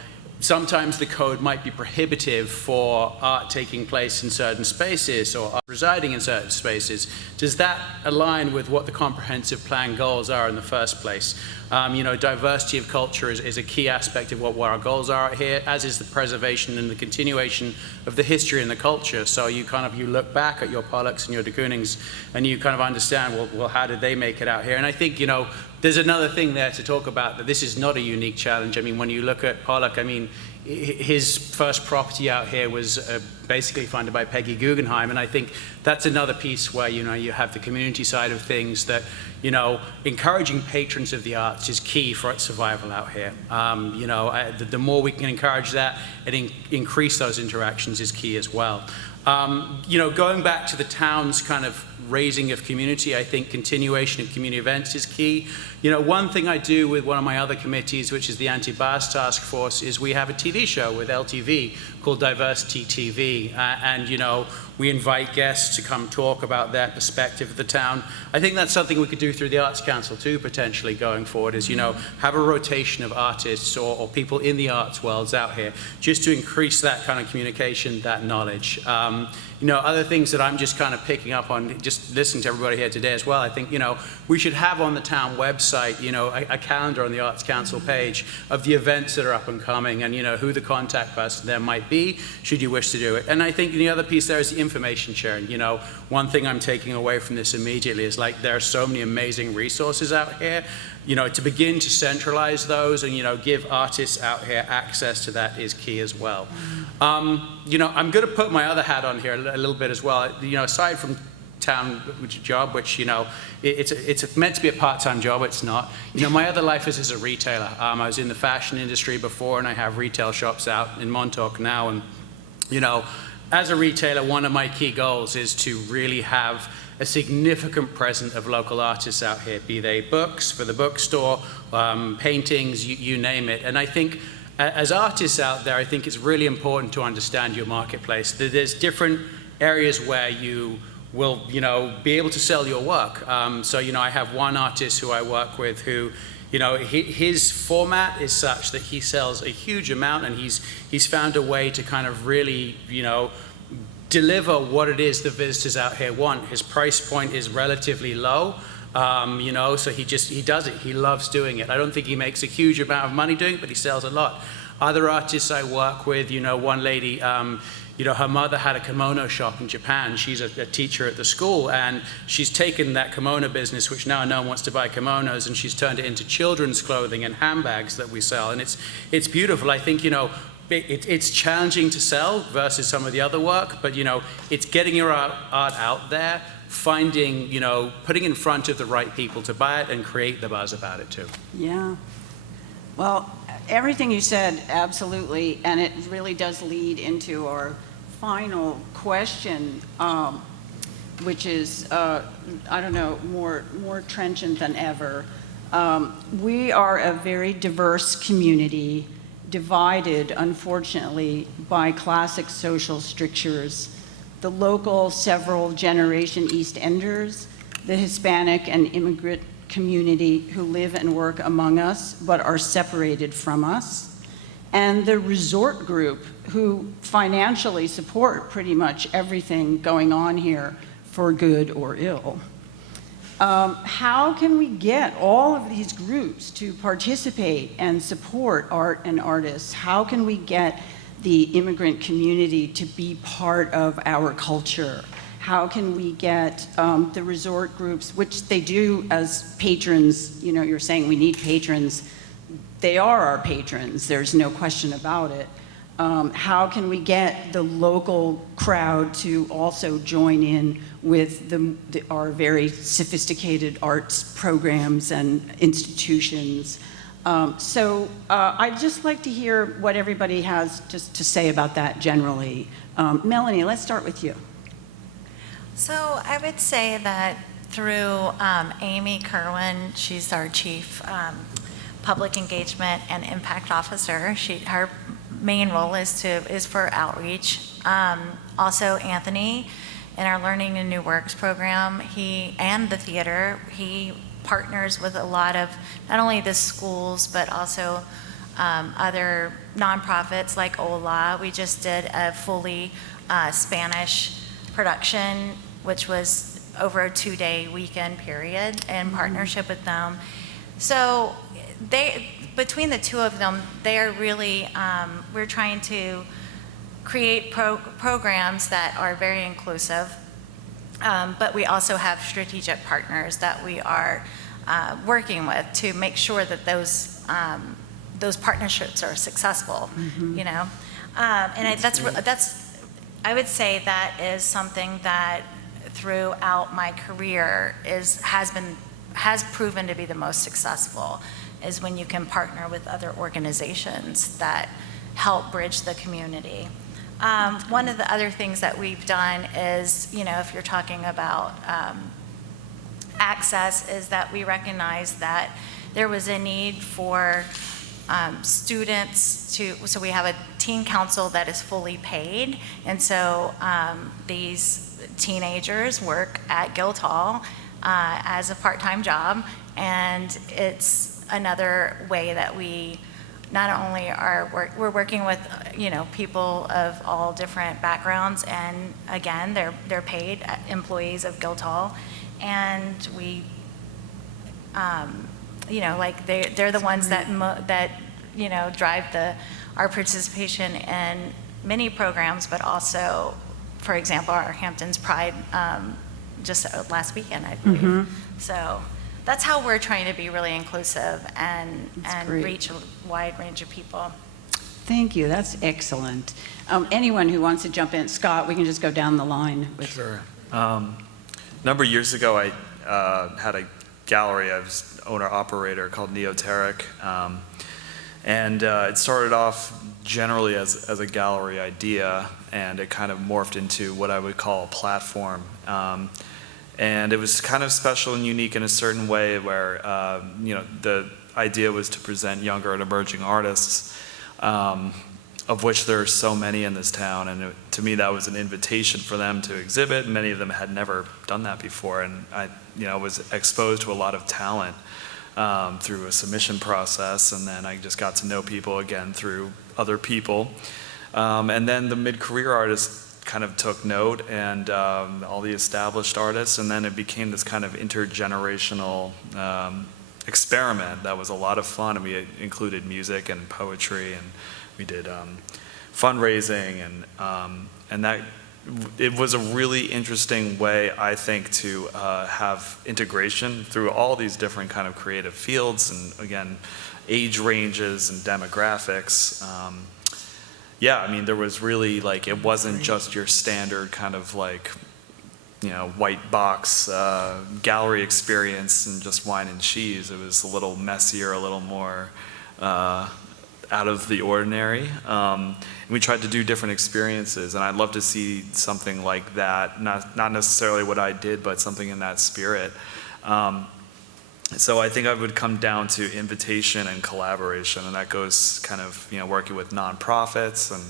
sometimes the code might be prohibitive for art taking place in certain spaces or art residing in certain spaces. Does that align with what the comprehensive plan goals are in the first place? You know, diversity of culture is a key aspect of what our goals are here, as is the preservation and the continuation of the history and the culture. So you look back at your Pollocks and your de Koonings and you kind of understand, well, how did they make it out here? And I think, you know, there's another thing there to talk about, that this is not a unique challenge. I mean, when you look at Pollock, I mean, his first property out here was basically funded by Peggy Guggenheim, and I think that's another piece where, you know, you have the community side of things that, you know, encouraging patrons of the arts is key for its survival out here. You know, the more we can encourage that and increase those interactions is key as well. Going back to the town's kind of raising of community, I think continuation of community events is key. One thing I do with one of my other committees, which is the Anti-Bias Task Force, is we have a TV show with LTV called Diversity TV. We invite guests to come talk about their perspective of the town. I think that's something we could do through the Arts Council too, potentially going forward, is, have a rotation of artists or people in the arts worlds out here, just to increase that kind of communication, that knowledge. Other things that I'm just kind of picking up on, just listening to everybody here today as well, I think, we should have on the town website, a calendar on the Arts Council page of the events that are up and coming and, who the contact person there might be, should you wish to do it. And I think the other piece there is the information sharing. One thing I'm taking away from this immediately is there are so many amazing resources out here. To begin to centralize those and, give artists out here access to that is key as well. I'm going to put my other hat on here a little bit as well. Aside from town job, which, it's meant to be a part-time job, it's not. My other life is as a retailer. I was in the fashion industry before, and I have retail shops out in Montauk now. And, as a retailer, one of my key goals is to really have a significant presence of local artists out here, be they books for the bookstore, paintings, you name it. And I think as artists out there, I think it's really important to understand your marketplace. There's different areas where you will, be able to sell your work. I have one artist who I work with who, his format is such that he sells a huge amount, and he's found a way to kind of really, deliver what it is the visitors out here want. His price point is relatively low, so he does it. He loves doing it. I don't think he makes a huge amount of money doing it, but he sells a lot. Other artists I work with, one lady, her mother had a kimono shop in Japan. She's a teacher at the school, and she's taken that kimono business, which now no one wants to buy kimonos, and she's turned it into children's clothing and handbags that we sell. And it's beautiful. I think, it's challenging to sell versus some of the other work, but, it's getting your art out there, finding, putting in front of the right people to buy it and create the buzz about it too. Yeah. Well, everything you said, absolutely, and it really does lead into our final question, which is, more trenchant than ever. We are a very diverse community, divided, unfortunately, by classic social strictures. The local several generation East Enders, the Hispanic and immigrant community who live and work among us but are separated from us, and the resort group who financially support pretty much everything going on here for good or ill. How can we get all of these groups to participate and support art and artists? How can we get the immigrant community to be part of our culture? How can we get the resort groups, which they do as patrons, you're saying we need patrons. They are our patrons, there's no question about it. How can we get the local crowd to also join in with our very sophisticated arts programs and institutions? I'd just like to hear what everybody has just to say about that generally. Melanie, let's start with you. So I would say that through Amy Kerwin, she's our chief public engagement and impact officer. Her main role is for outreach. Also Anthony, in our Learning and New Works program, and the theater, he partners with a lot of not only the schools but also other nonprofits like Ola. We just did a fully Spanish production, which was over a 2-day weekend period in partnership with them. So between the two of them, they are really, we're trying to create programs that are very inclusive, but we also have strategic partners that we are working with to make sure that those partnerships are successs I would say that is something that throughout my career has proven to be the most successful, is when you can partner with other organizations that help bridge the community. One of the other things that we've done is, if you're talking about access, is that we recognize that there was a need for students so we have a teen council that is fully paid, and so these teenagers work at Guildhall as a part-time job, and it's another way that we not only we're working with, people of all different backgrounds, and again, they're paid employees of Guildhall, and we, they're the ones that drive our participation in many programs, but also, for example, our Hamptons Pride just last weekend, I believe. So that's how we're trying to be really inclusive and great. reach a wide range of people. Thank you, that's excellent. Anyone who wants to jump in, Scott, we can just go down the line. Sure. A number of years ago, I had a gallery. I was owner-operator called Neoteric. And it started off generally as a gallery idea, and it kind of morphed into what I would call a platform. And it was kind of special and unique in a certain way where, the idea was to present younger and emerging artists, of which there are so many in this town. And to me, that was an invitation for them to exhibit. Many of them had never done that before. And I, was exposed to a lot of talent through a submission process. And then I just got to know people again through other people. And then the mid-career artists kind of took note, and all the established artists, and then it became this kind of intergenerational experiment that was a lot of fun. And we included music and poetry, and we did fundraising, and that it was a really interesting way, I think, to have integration through all these different kind of creative fields, and again, age ranges and demographics. There was really, it wasn't just your standard kind of white box gallery experience and just wine and cheese. It was a little messier, a little more out of the ordinary. And we tried to do different experiences, and I'd love to see something like that, not necessarily what I did, but something in that spirit. So I think I would come down to invitation and collaboration, and that goes kind of, working with nonprofits, and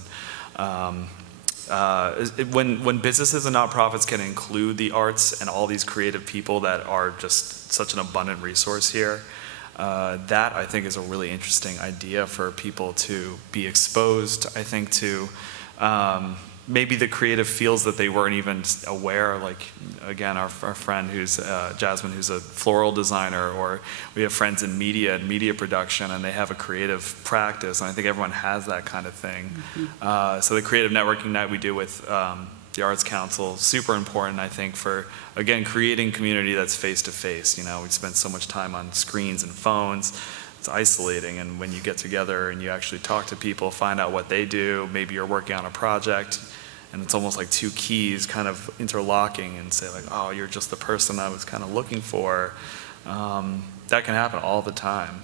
when businesses and nonprofits can include the arts and all these creative people that are just such an abundant resource here, that I think is a really interesting idea for people to be exposed, I think, to maybe the creative fields that they weren't even aware, again, our friend who's Jasmine, who's a floral designer, or we have friends in media and media production, and they have a creative practice, and I think everyone has that kind of thing. So the creative networking night we do with the Arts Council, super important, I think, for, again, creating community that's face-to-face. We spend so much time on screens and phones. It's isolating, and when you get together and you actually talk to people, find out what they do, maybe you're working on a project, and it's almost like two keys kind of interlocking, and say oh, you're just the person I was kind of looking for. That can happen all the time.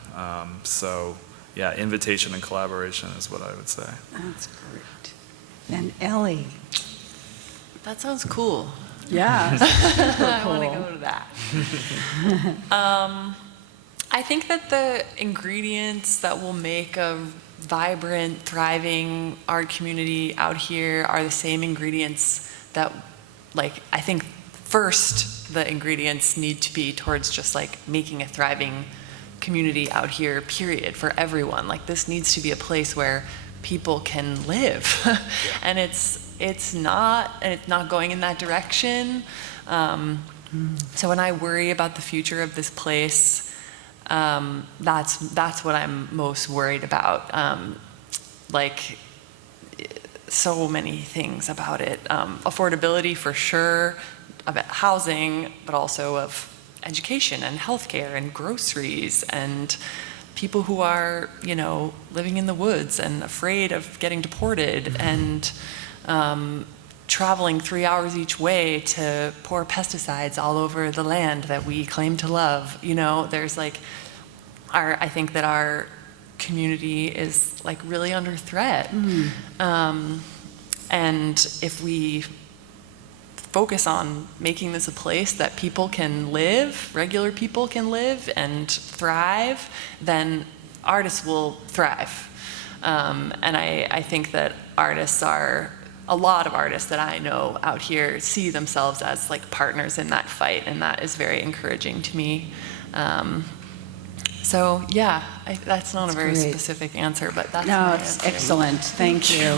So yeah, invitation and collaboration is what I would say. That's great. And Ellie. That sounds cool. Yeah, super I want to cool. go to that. I think that the ingredients that will make a vibrant, thriving art community out here are the same ingredients that, I think first the ingredients need to be towards just making a thriving community out here, period, for everyone. This needs to be a place where people can live. And it's not going in that direction. So when I worry about the future of this place, that's what I'm most worried about. So many things about it. Affordability for sure, about housing, but also of education and healthcare and groceries and people who are, living in the woods and afraid of getting deported and traveling 3 hours each way to pour pesticides all over the land that we claim to love. There's I think that our community is really under threat. And if we focus on making this a place that people can live, regular people can live and thrive, then artists will thrive. And I think that a lot of artists that I know out here see themselves as like partners in that fight, and that is very encouraging to me. So yeah, that's not a very great. specific answer, but that's No, my it's answer. excellent. Thank you.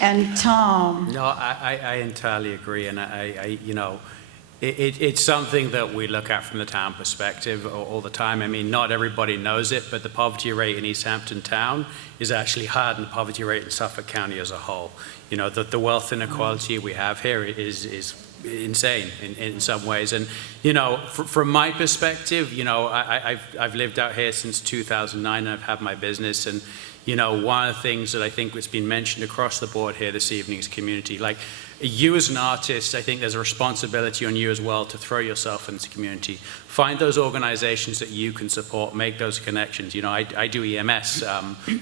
And Tom, No, I entirely agree, and it's something that we look at from the town perspective all the time. I mean, not everybody knows it, but the poverty rate in East Hampton town is actually higher than the poverty rate in Suffolk County as a whole. You know, the wealth inequality we have here is insane in some ways. And, you know, from my perspective, you know, I've lived out here since 2009, and I've had my business. And, you know, one of the things that I think has been mentioned across the board here this evening is community. Like, you as an artist, I think there's a responsibility on you as well to throw yourself into the community. Find those organizations that you can support, make those connections. You know, I do EMS.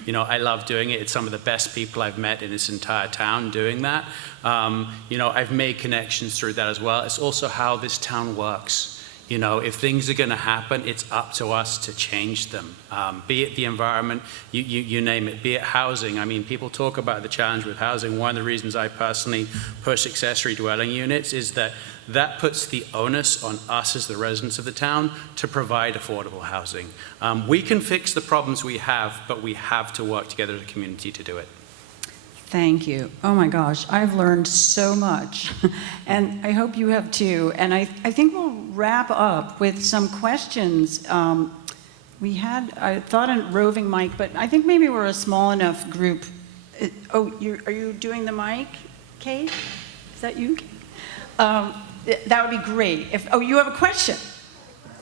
You know, I love doing it. It's some of the best people I've met in this entire town doing that. You know, I've made connections through that as well. It's also how this town works. You know, if things are going to happen, it's up to us to change them. Be it the environment, you name it, be it housing. I mean, people talk about the challenge with housing. One of the reasons I personally push accessory dwelling units is that puts the onus on us as the residents of the town to provide affordable housing. We can fix the problems we have, but we have to work together as a community to do it. thank you. Oh my gosh, I've learned so much, and I hope you have too. And I think we'll wrap up with some questions. I thought a roving mic, but I think maybe we're a small enough group. Are you doing the mic, Kate? Is that you? That would be great. You have a question?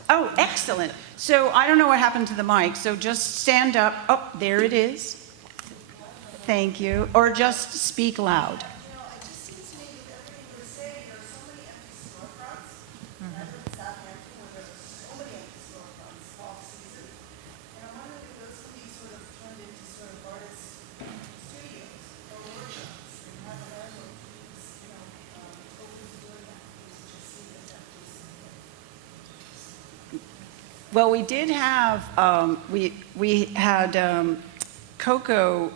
Oh, excellent. So I don't know what happened to the mic, so just stand up. Oh, there it is. Thank you. Or just speak loud. It just seems to me with everything you were saying, there are so many empty storefronts. I live in Southampton where there's so many empty storefronts off season. And I'm wondering if those could be sort of turned into sort of artist studios or workshops and have a landlord who's, open to doing that, who's just seeing it empty. Well, we did have, we had Coco,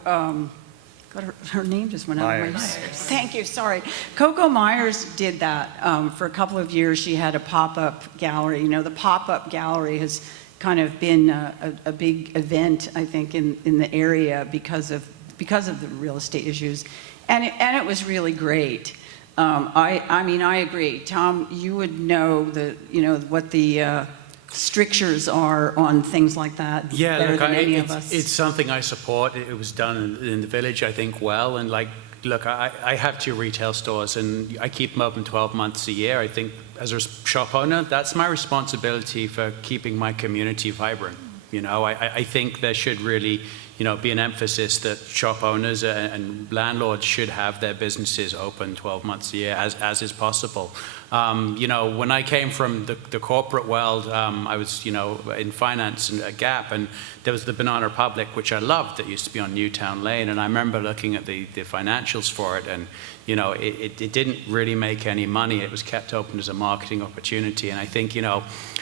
God, her name just went out of my head. Thank you, sorry. Coco Myers did that for a couple of years. She had a pop-up gallery. You know, the pop-up gallery has kind of been a big event, I think, in the area because of the real estate issues. And it was really great. I mean, I agree. Tom, you would know what the strictures are on things like that better than any of us. It's something I support. It was done in the village, I think, well. And like, look, I have 2 retail stores, and I keep them open 12 months a year. I think as a shop owner, that's my responsibility for keeping my community vibrant. You know, I think there should really, be an emphasis that shop owners and landlords should have their businesses open 12 months a year as is possible. When I came from the corporate world, I was, in finance and at Gap, and there was the Banana Republic, which I loved, that used to be on Newtown Lane. And I remember looking at the financials for it, and, it didn't really make any money. It was kept open as a marketing opportunity. And I think,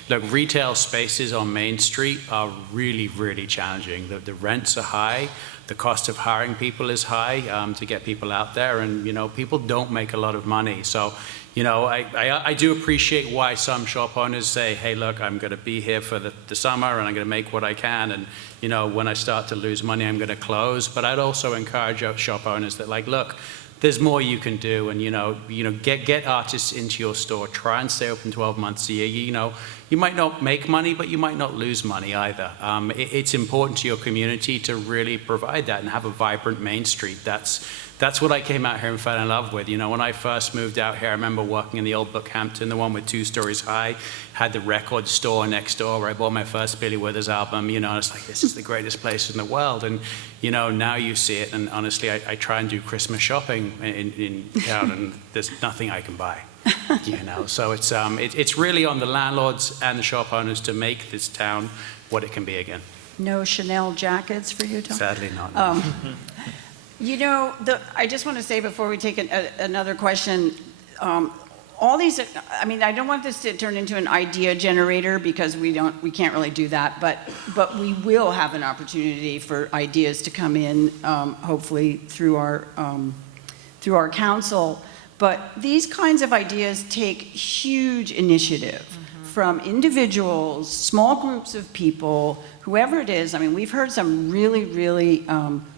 look, retail spaces on Main Street are really, really challenging. The rents are high. The cost of hiring people is high to get people out there. And, people don't make a lot of money. So, I do appreciate why some shop owners say, hey, look, I'm going to be here for the summer, and I'm going to make what I can. And, when I start to lose money, I'm going to close. But I'd also encourage shop owners that, like, look, there's more you can do, and get artists into your store. Try and stay open 12 months a year. You might not make money, but you might not lose money either. It's important to your community to really provide that and have a vibrant Main Street. That's what I came out here and fell in love with. When I first moved out here, I remember working in the old Bookhampton, the one with 2 stories high, had the record store next door where I bought my first Billy Withers album, and it's like, this is the greatest place in the world. And, now you see it, and honestly, I try and do Christmas shopping in town, and there's nothing I can buy. So it's really on the landlords and the shop owners to make this town what it can be again. No Chanel jackets for you, Tom? Sadly not. You know, I just want to say before we take another question, all these, I mean, I don't want this to turn into an idea generator because we can't really do that, but we will have an opportunity for ideas to come in, hopefully through our council. But these kinds of ideas take huge initiative from individuals, small groups of people, whoever it is. I mean, we've heard some really, really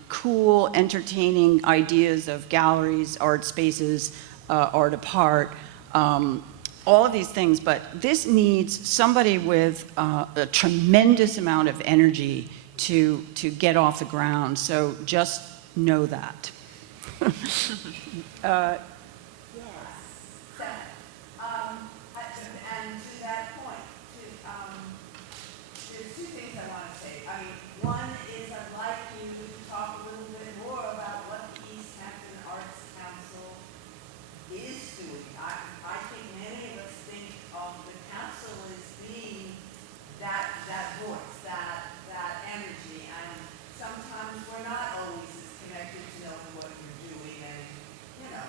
cool, entertaining ideas of galleries, art spaces, art apart, all of these things, but this needs somebody with a tremendous amount of energy to get off the ground, so just know that. And to that point, there's two things I want to say. I mean, one is I'd like you to talk a little bit more about what the East Hampton Arts Council is doing. I think many of us think of the council as being that voice, that energy, and sometimes we're not always as connected to knowing what you're doing, and you know.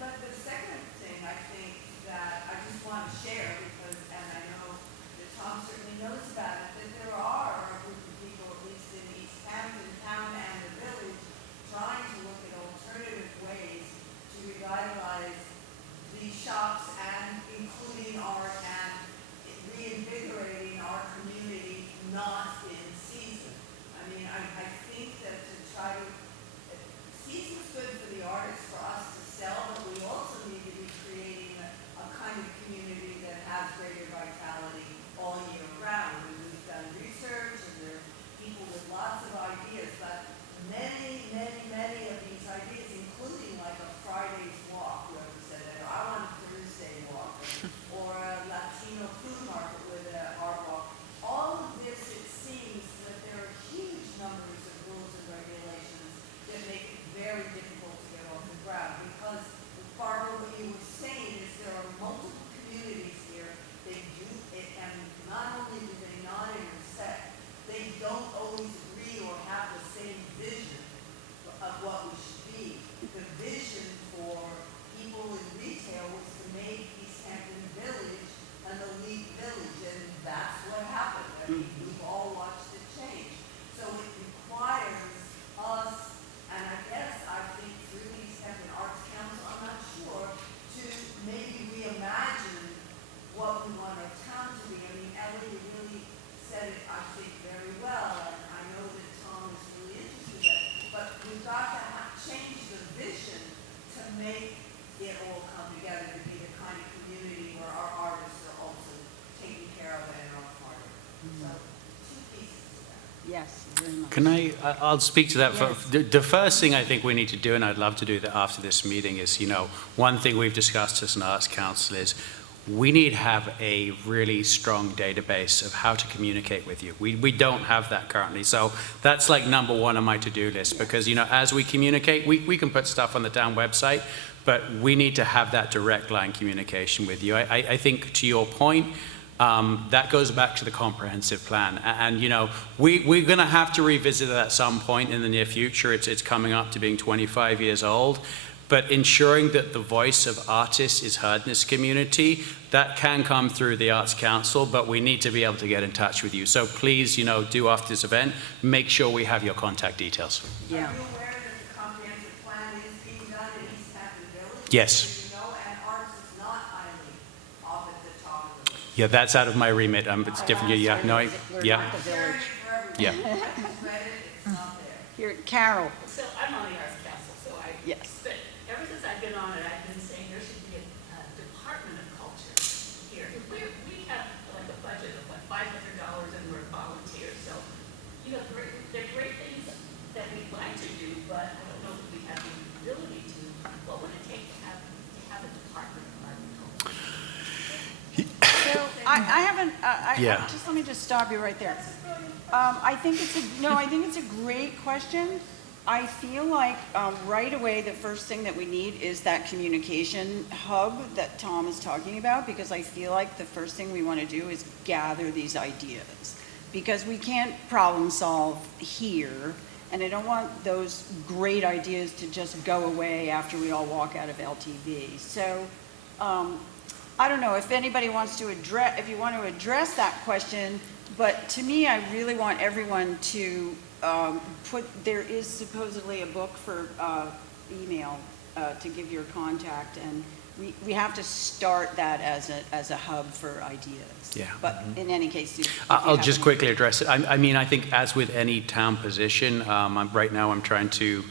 But the second thing I think that I just want to share, because, and I know that Tom certainly knows about it, that there are a group of people, at least in East Hampton town and the village, trying to look at alternative ways to revitalize these shops and including art and reinvigorating our community not in season. I mean, I think that to try to, season's good for the artists, for us to sell, but we also need to be creating a kind of community that has greater vitality all year round. And we've done research and there are people with lots of ideas, but many, many, many of these ideas, including like a Friday's walk, whoever said that, or I want a Thursday walk, or a Latino food market with an art walk. All of this, it seems that there are huge numbers of rules and regulations that make it very difficult to get off the ground. Because, Barbara, what you were saying is there are multiple communities here. They do it, and not only do they not intersect, they don't always agree or have the same vision of what we should be. The vision for people in retail was to make East Hampton Village an elite village, and that's what happened. I mean, we've all watched it change. So it requires us, and I think through the East Hampton Arts Council, I'm not sure, to maybe reimagine what we want our town to be. I mean, Ellie, you really said it, I think, very well, and I know that Tom is really interested in it, but we've got to change the vision to make it all come together to be the kind of community where our artists are also taken care of and are part of it. So, two pieces to that. Yes, very much. Can I'll speak to that. Yes. The first thing I think we need to do, and I'd love to do that after this meeting, is, you know, one thing we've discussed as an arts council is we need to have a really strong database of how to communicate with you. We don't have that currently. So that's like number one on my to-do list, because, you know, as we communicate, we can put stuff on the town website, but we need to have that direct line communication with you. I think, to your point, that goes back to the comprehensive plan. And you know, we're going to have to revisit it at some point in the near future. It's coming up to being 25 years old. But ensuring that the voice of artists is heard in this community, that can come through the Arts Council, but we need to be able to get in touch with you. So please, you know, do after this event, make sure we have your contact details. Yeah. Are you aware that the comprehensive plan is being done in East Hampton Village? Yes. You know, and arts is not highly up at the top of the list. Yeah, that's out of my remit. It's different. Yeah, no, yeah, The village. yeah. I just read it, it's not there. Here, Carol. So I'm on the Arts Council, so Yes. but ever since I've been on it, I've been saying there should be a Department of Culture here. If we have like a budget of like $500 and we're volunteers, so, you know, they're great things that we'd like to do, but I don't know if we have the ability to. What would it take to have a Department of Art and Culture? So I haven't, Yeah. just let me just stop you right there. I think it's a great question. I feel like right away, the first thing that we need is that communication hub that Tom is talking about, because I feel like the first thing we want to do is gather these ideas, because we can't problem solve here And I don't want those great ideas to just go away after we all walk out of LTV. So I don't know if anybody wants to address, if you want to address that question, but to me, I really want everyone to there is supposedly a book for email to give your contact, and we have to start that as a hub for ideas. Yeah. But in any case, if you I'll have just any- quickly address it. I mean, I think as with any town position, right now I'm trying to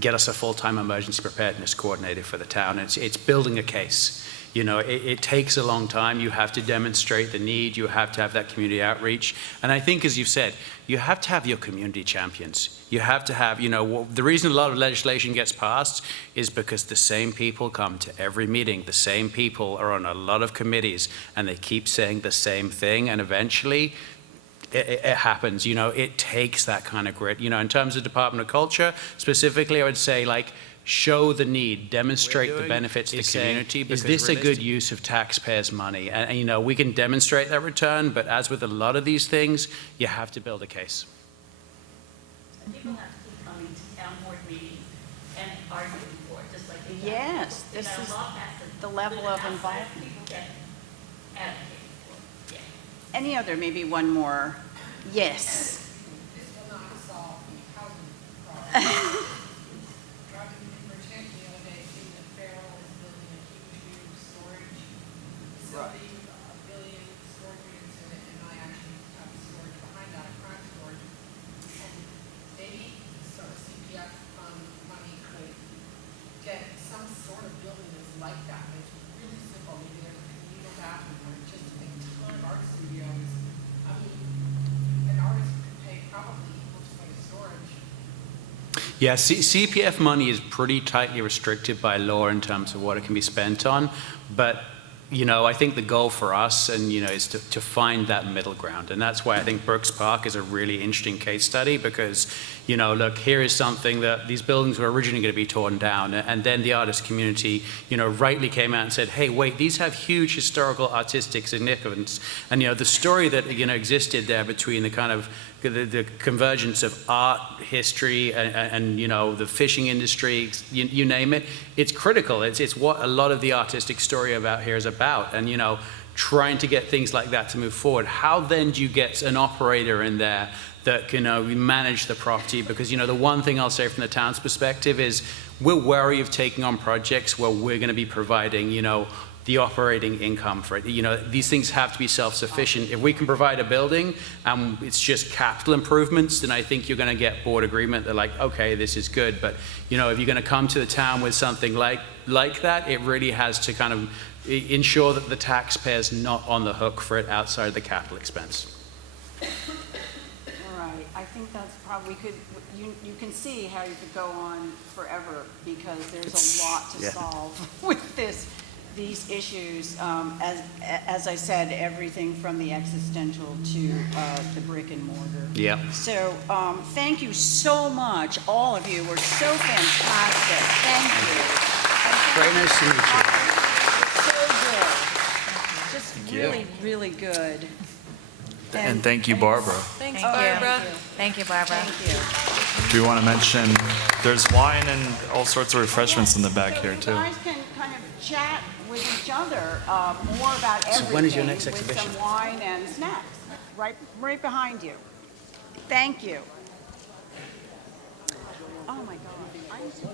get us a full-time emergency preparedness coordinator for the town. It's building a case. You know, it takes a long time. You have to demonstrate the need. You have to have that community outreach. And I think, as you've said, you have to have your community champions. You have to have, you know, the reason a lot of legislation gets passed is because the same people come to every meeting. The same people are on a lot of committees, and they keep saying the same thing. And eventually, it happens. You know, it takes that kind of grit. You know, in terms of Department of Culture, specifically, I would say, like, show the need, demonstrate the benefits to the community. Is this a good use of taxpayers' money? And, you know, we can demonstrate that return, but as with a lot of these things, you have to build a case. People have to keep coming to town board meetings and arguing for it, just like they have. Yes, They this got a is law passed and the level of outside involvement. People get advocated for. Yeah. Any other, maybe one more? Yes. This will not solve the housing problem. Driving in Bridgehampton the other day, seeing that Farrell is building a huge new storage facility, a billion storage units in it, and I actually have storage behind that, craft storage. And maybe sort of CPF money could get some sort of building that's like that. And it's really simple. Maybe there's a communal bathroom or just a ton of art studios. I mean, an artist could pay probably equal to like storage. Yeah, CPF money is pretty tightly restricted by law in terms of what it can be spent on, but you know, I think the goal for us, and you know, is to find that middle ground, and that's why I think Brooks Park is a really interesting case study, because you know, look, here is something that these buildings were originally going to be torn down, and then the artist community, you know, rightly came out and said, hey, wait, these have huge historical artistic significance, and you know, the story that you know existed there between the kind of the convergence of art, history, and you know, the fishing industry, you name it, it's critical. It's what a lot of the artistic story about here is about, and you know, trying to get things like that to move forward. How then do you get an operator in there that can manage the property? Because you know, the one thing I'll say from the town's perspective is we're wary of taking on projects where we're going to be providing, you know, the operating income for it. You know, these things have to be self-sufficient. If we can provide a building and it's just capital improvements, then I think you're going to get board agreement. They're like, okay, this is good. But you know, if you're going to come to the town with something like that, it really has to kind of ensure that the taxpayer's not on the hook for it outside the capital expense. All right, I think that's probably, you can see how you could go on forever, because there's a lot to solve with these issues. As I said, everything from the existential to the brick and mortar. Yeah. So thank you so much, all of you were so fantastic. Thank you. Very nice to meet you. So good. Just really, really good. And thank you, Barbara. Thanks, Thank you. Barbara. Thank you, Barbara. Thank you. Do we want to mention there's wine and all sorts of refreshments in the back here too? So you guys can kind of chat with each other more about everything. So when is your next with exhibition? some wine and snacks, right behind you. Thank you. Oh my God, I'm so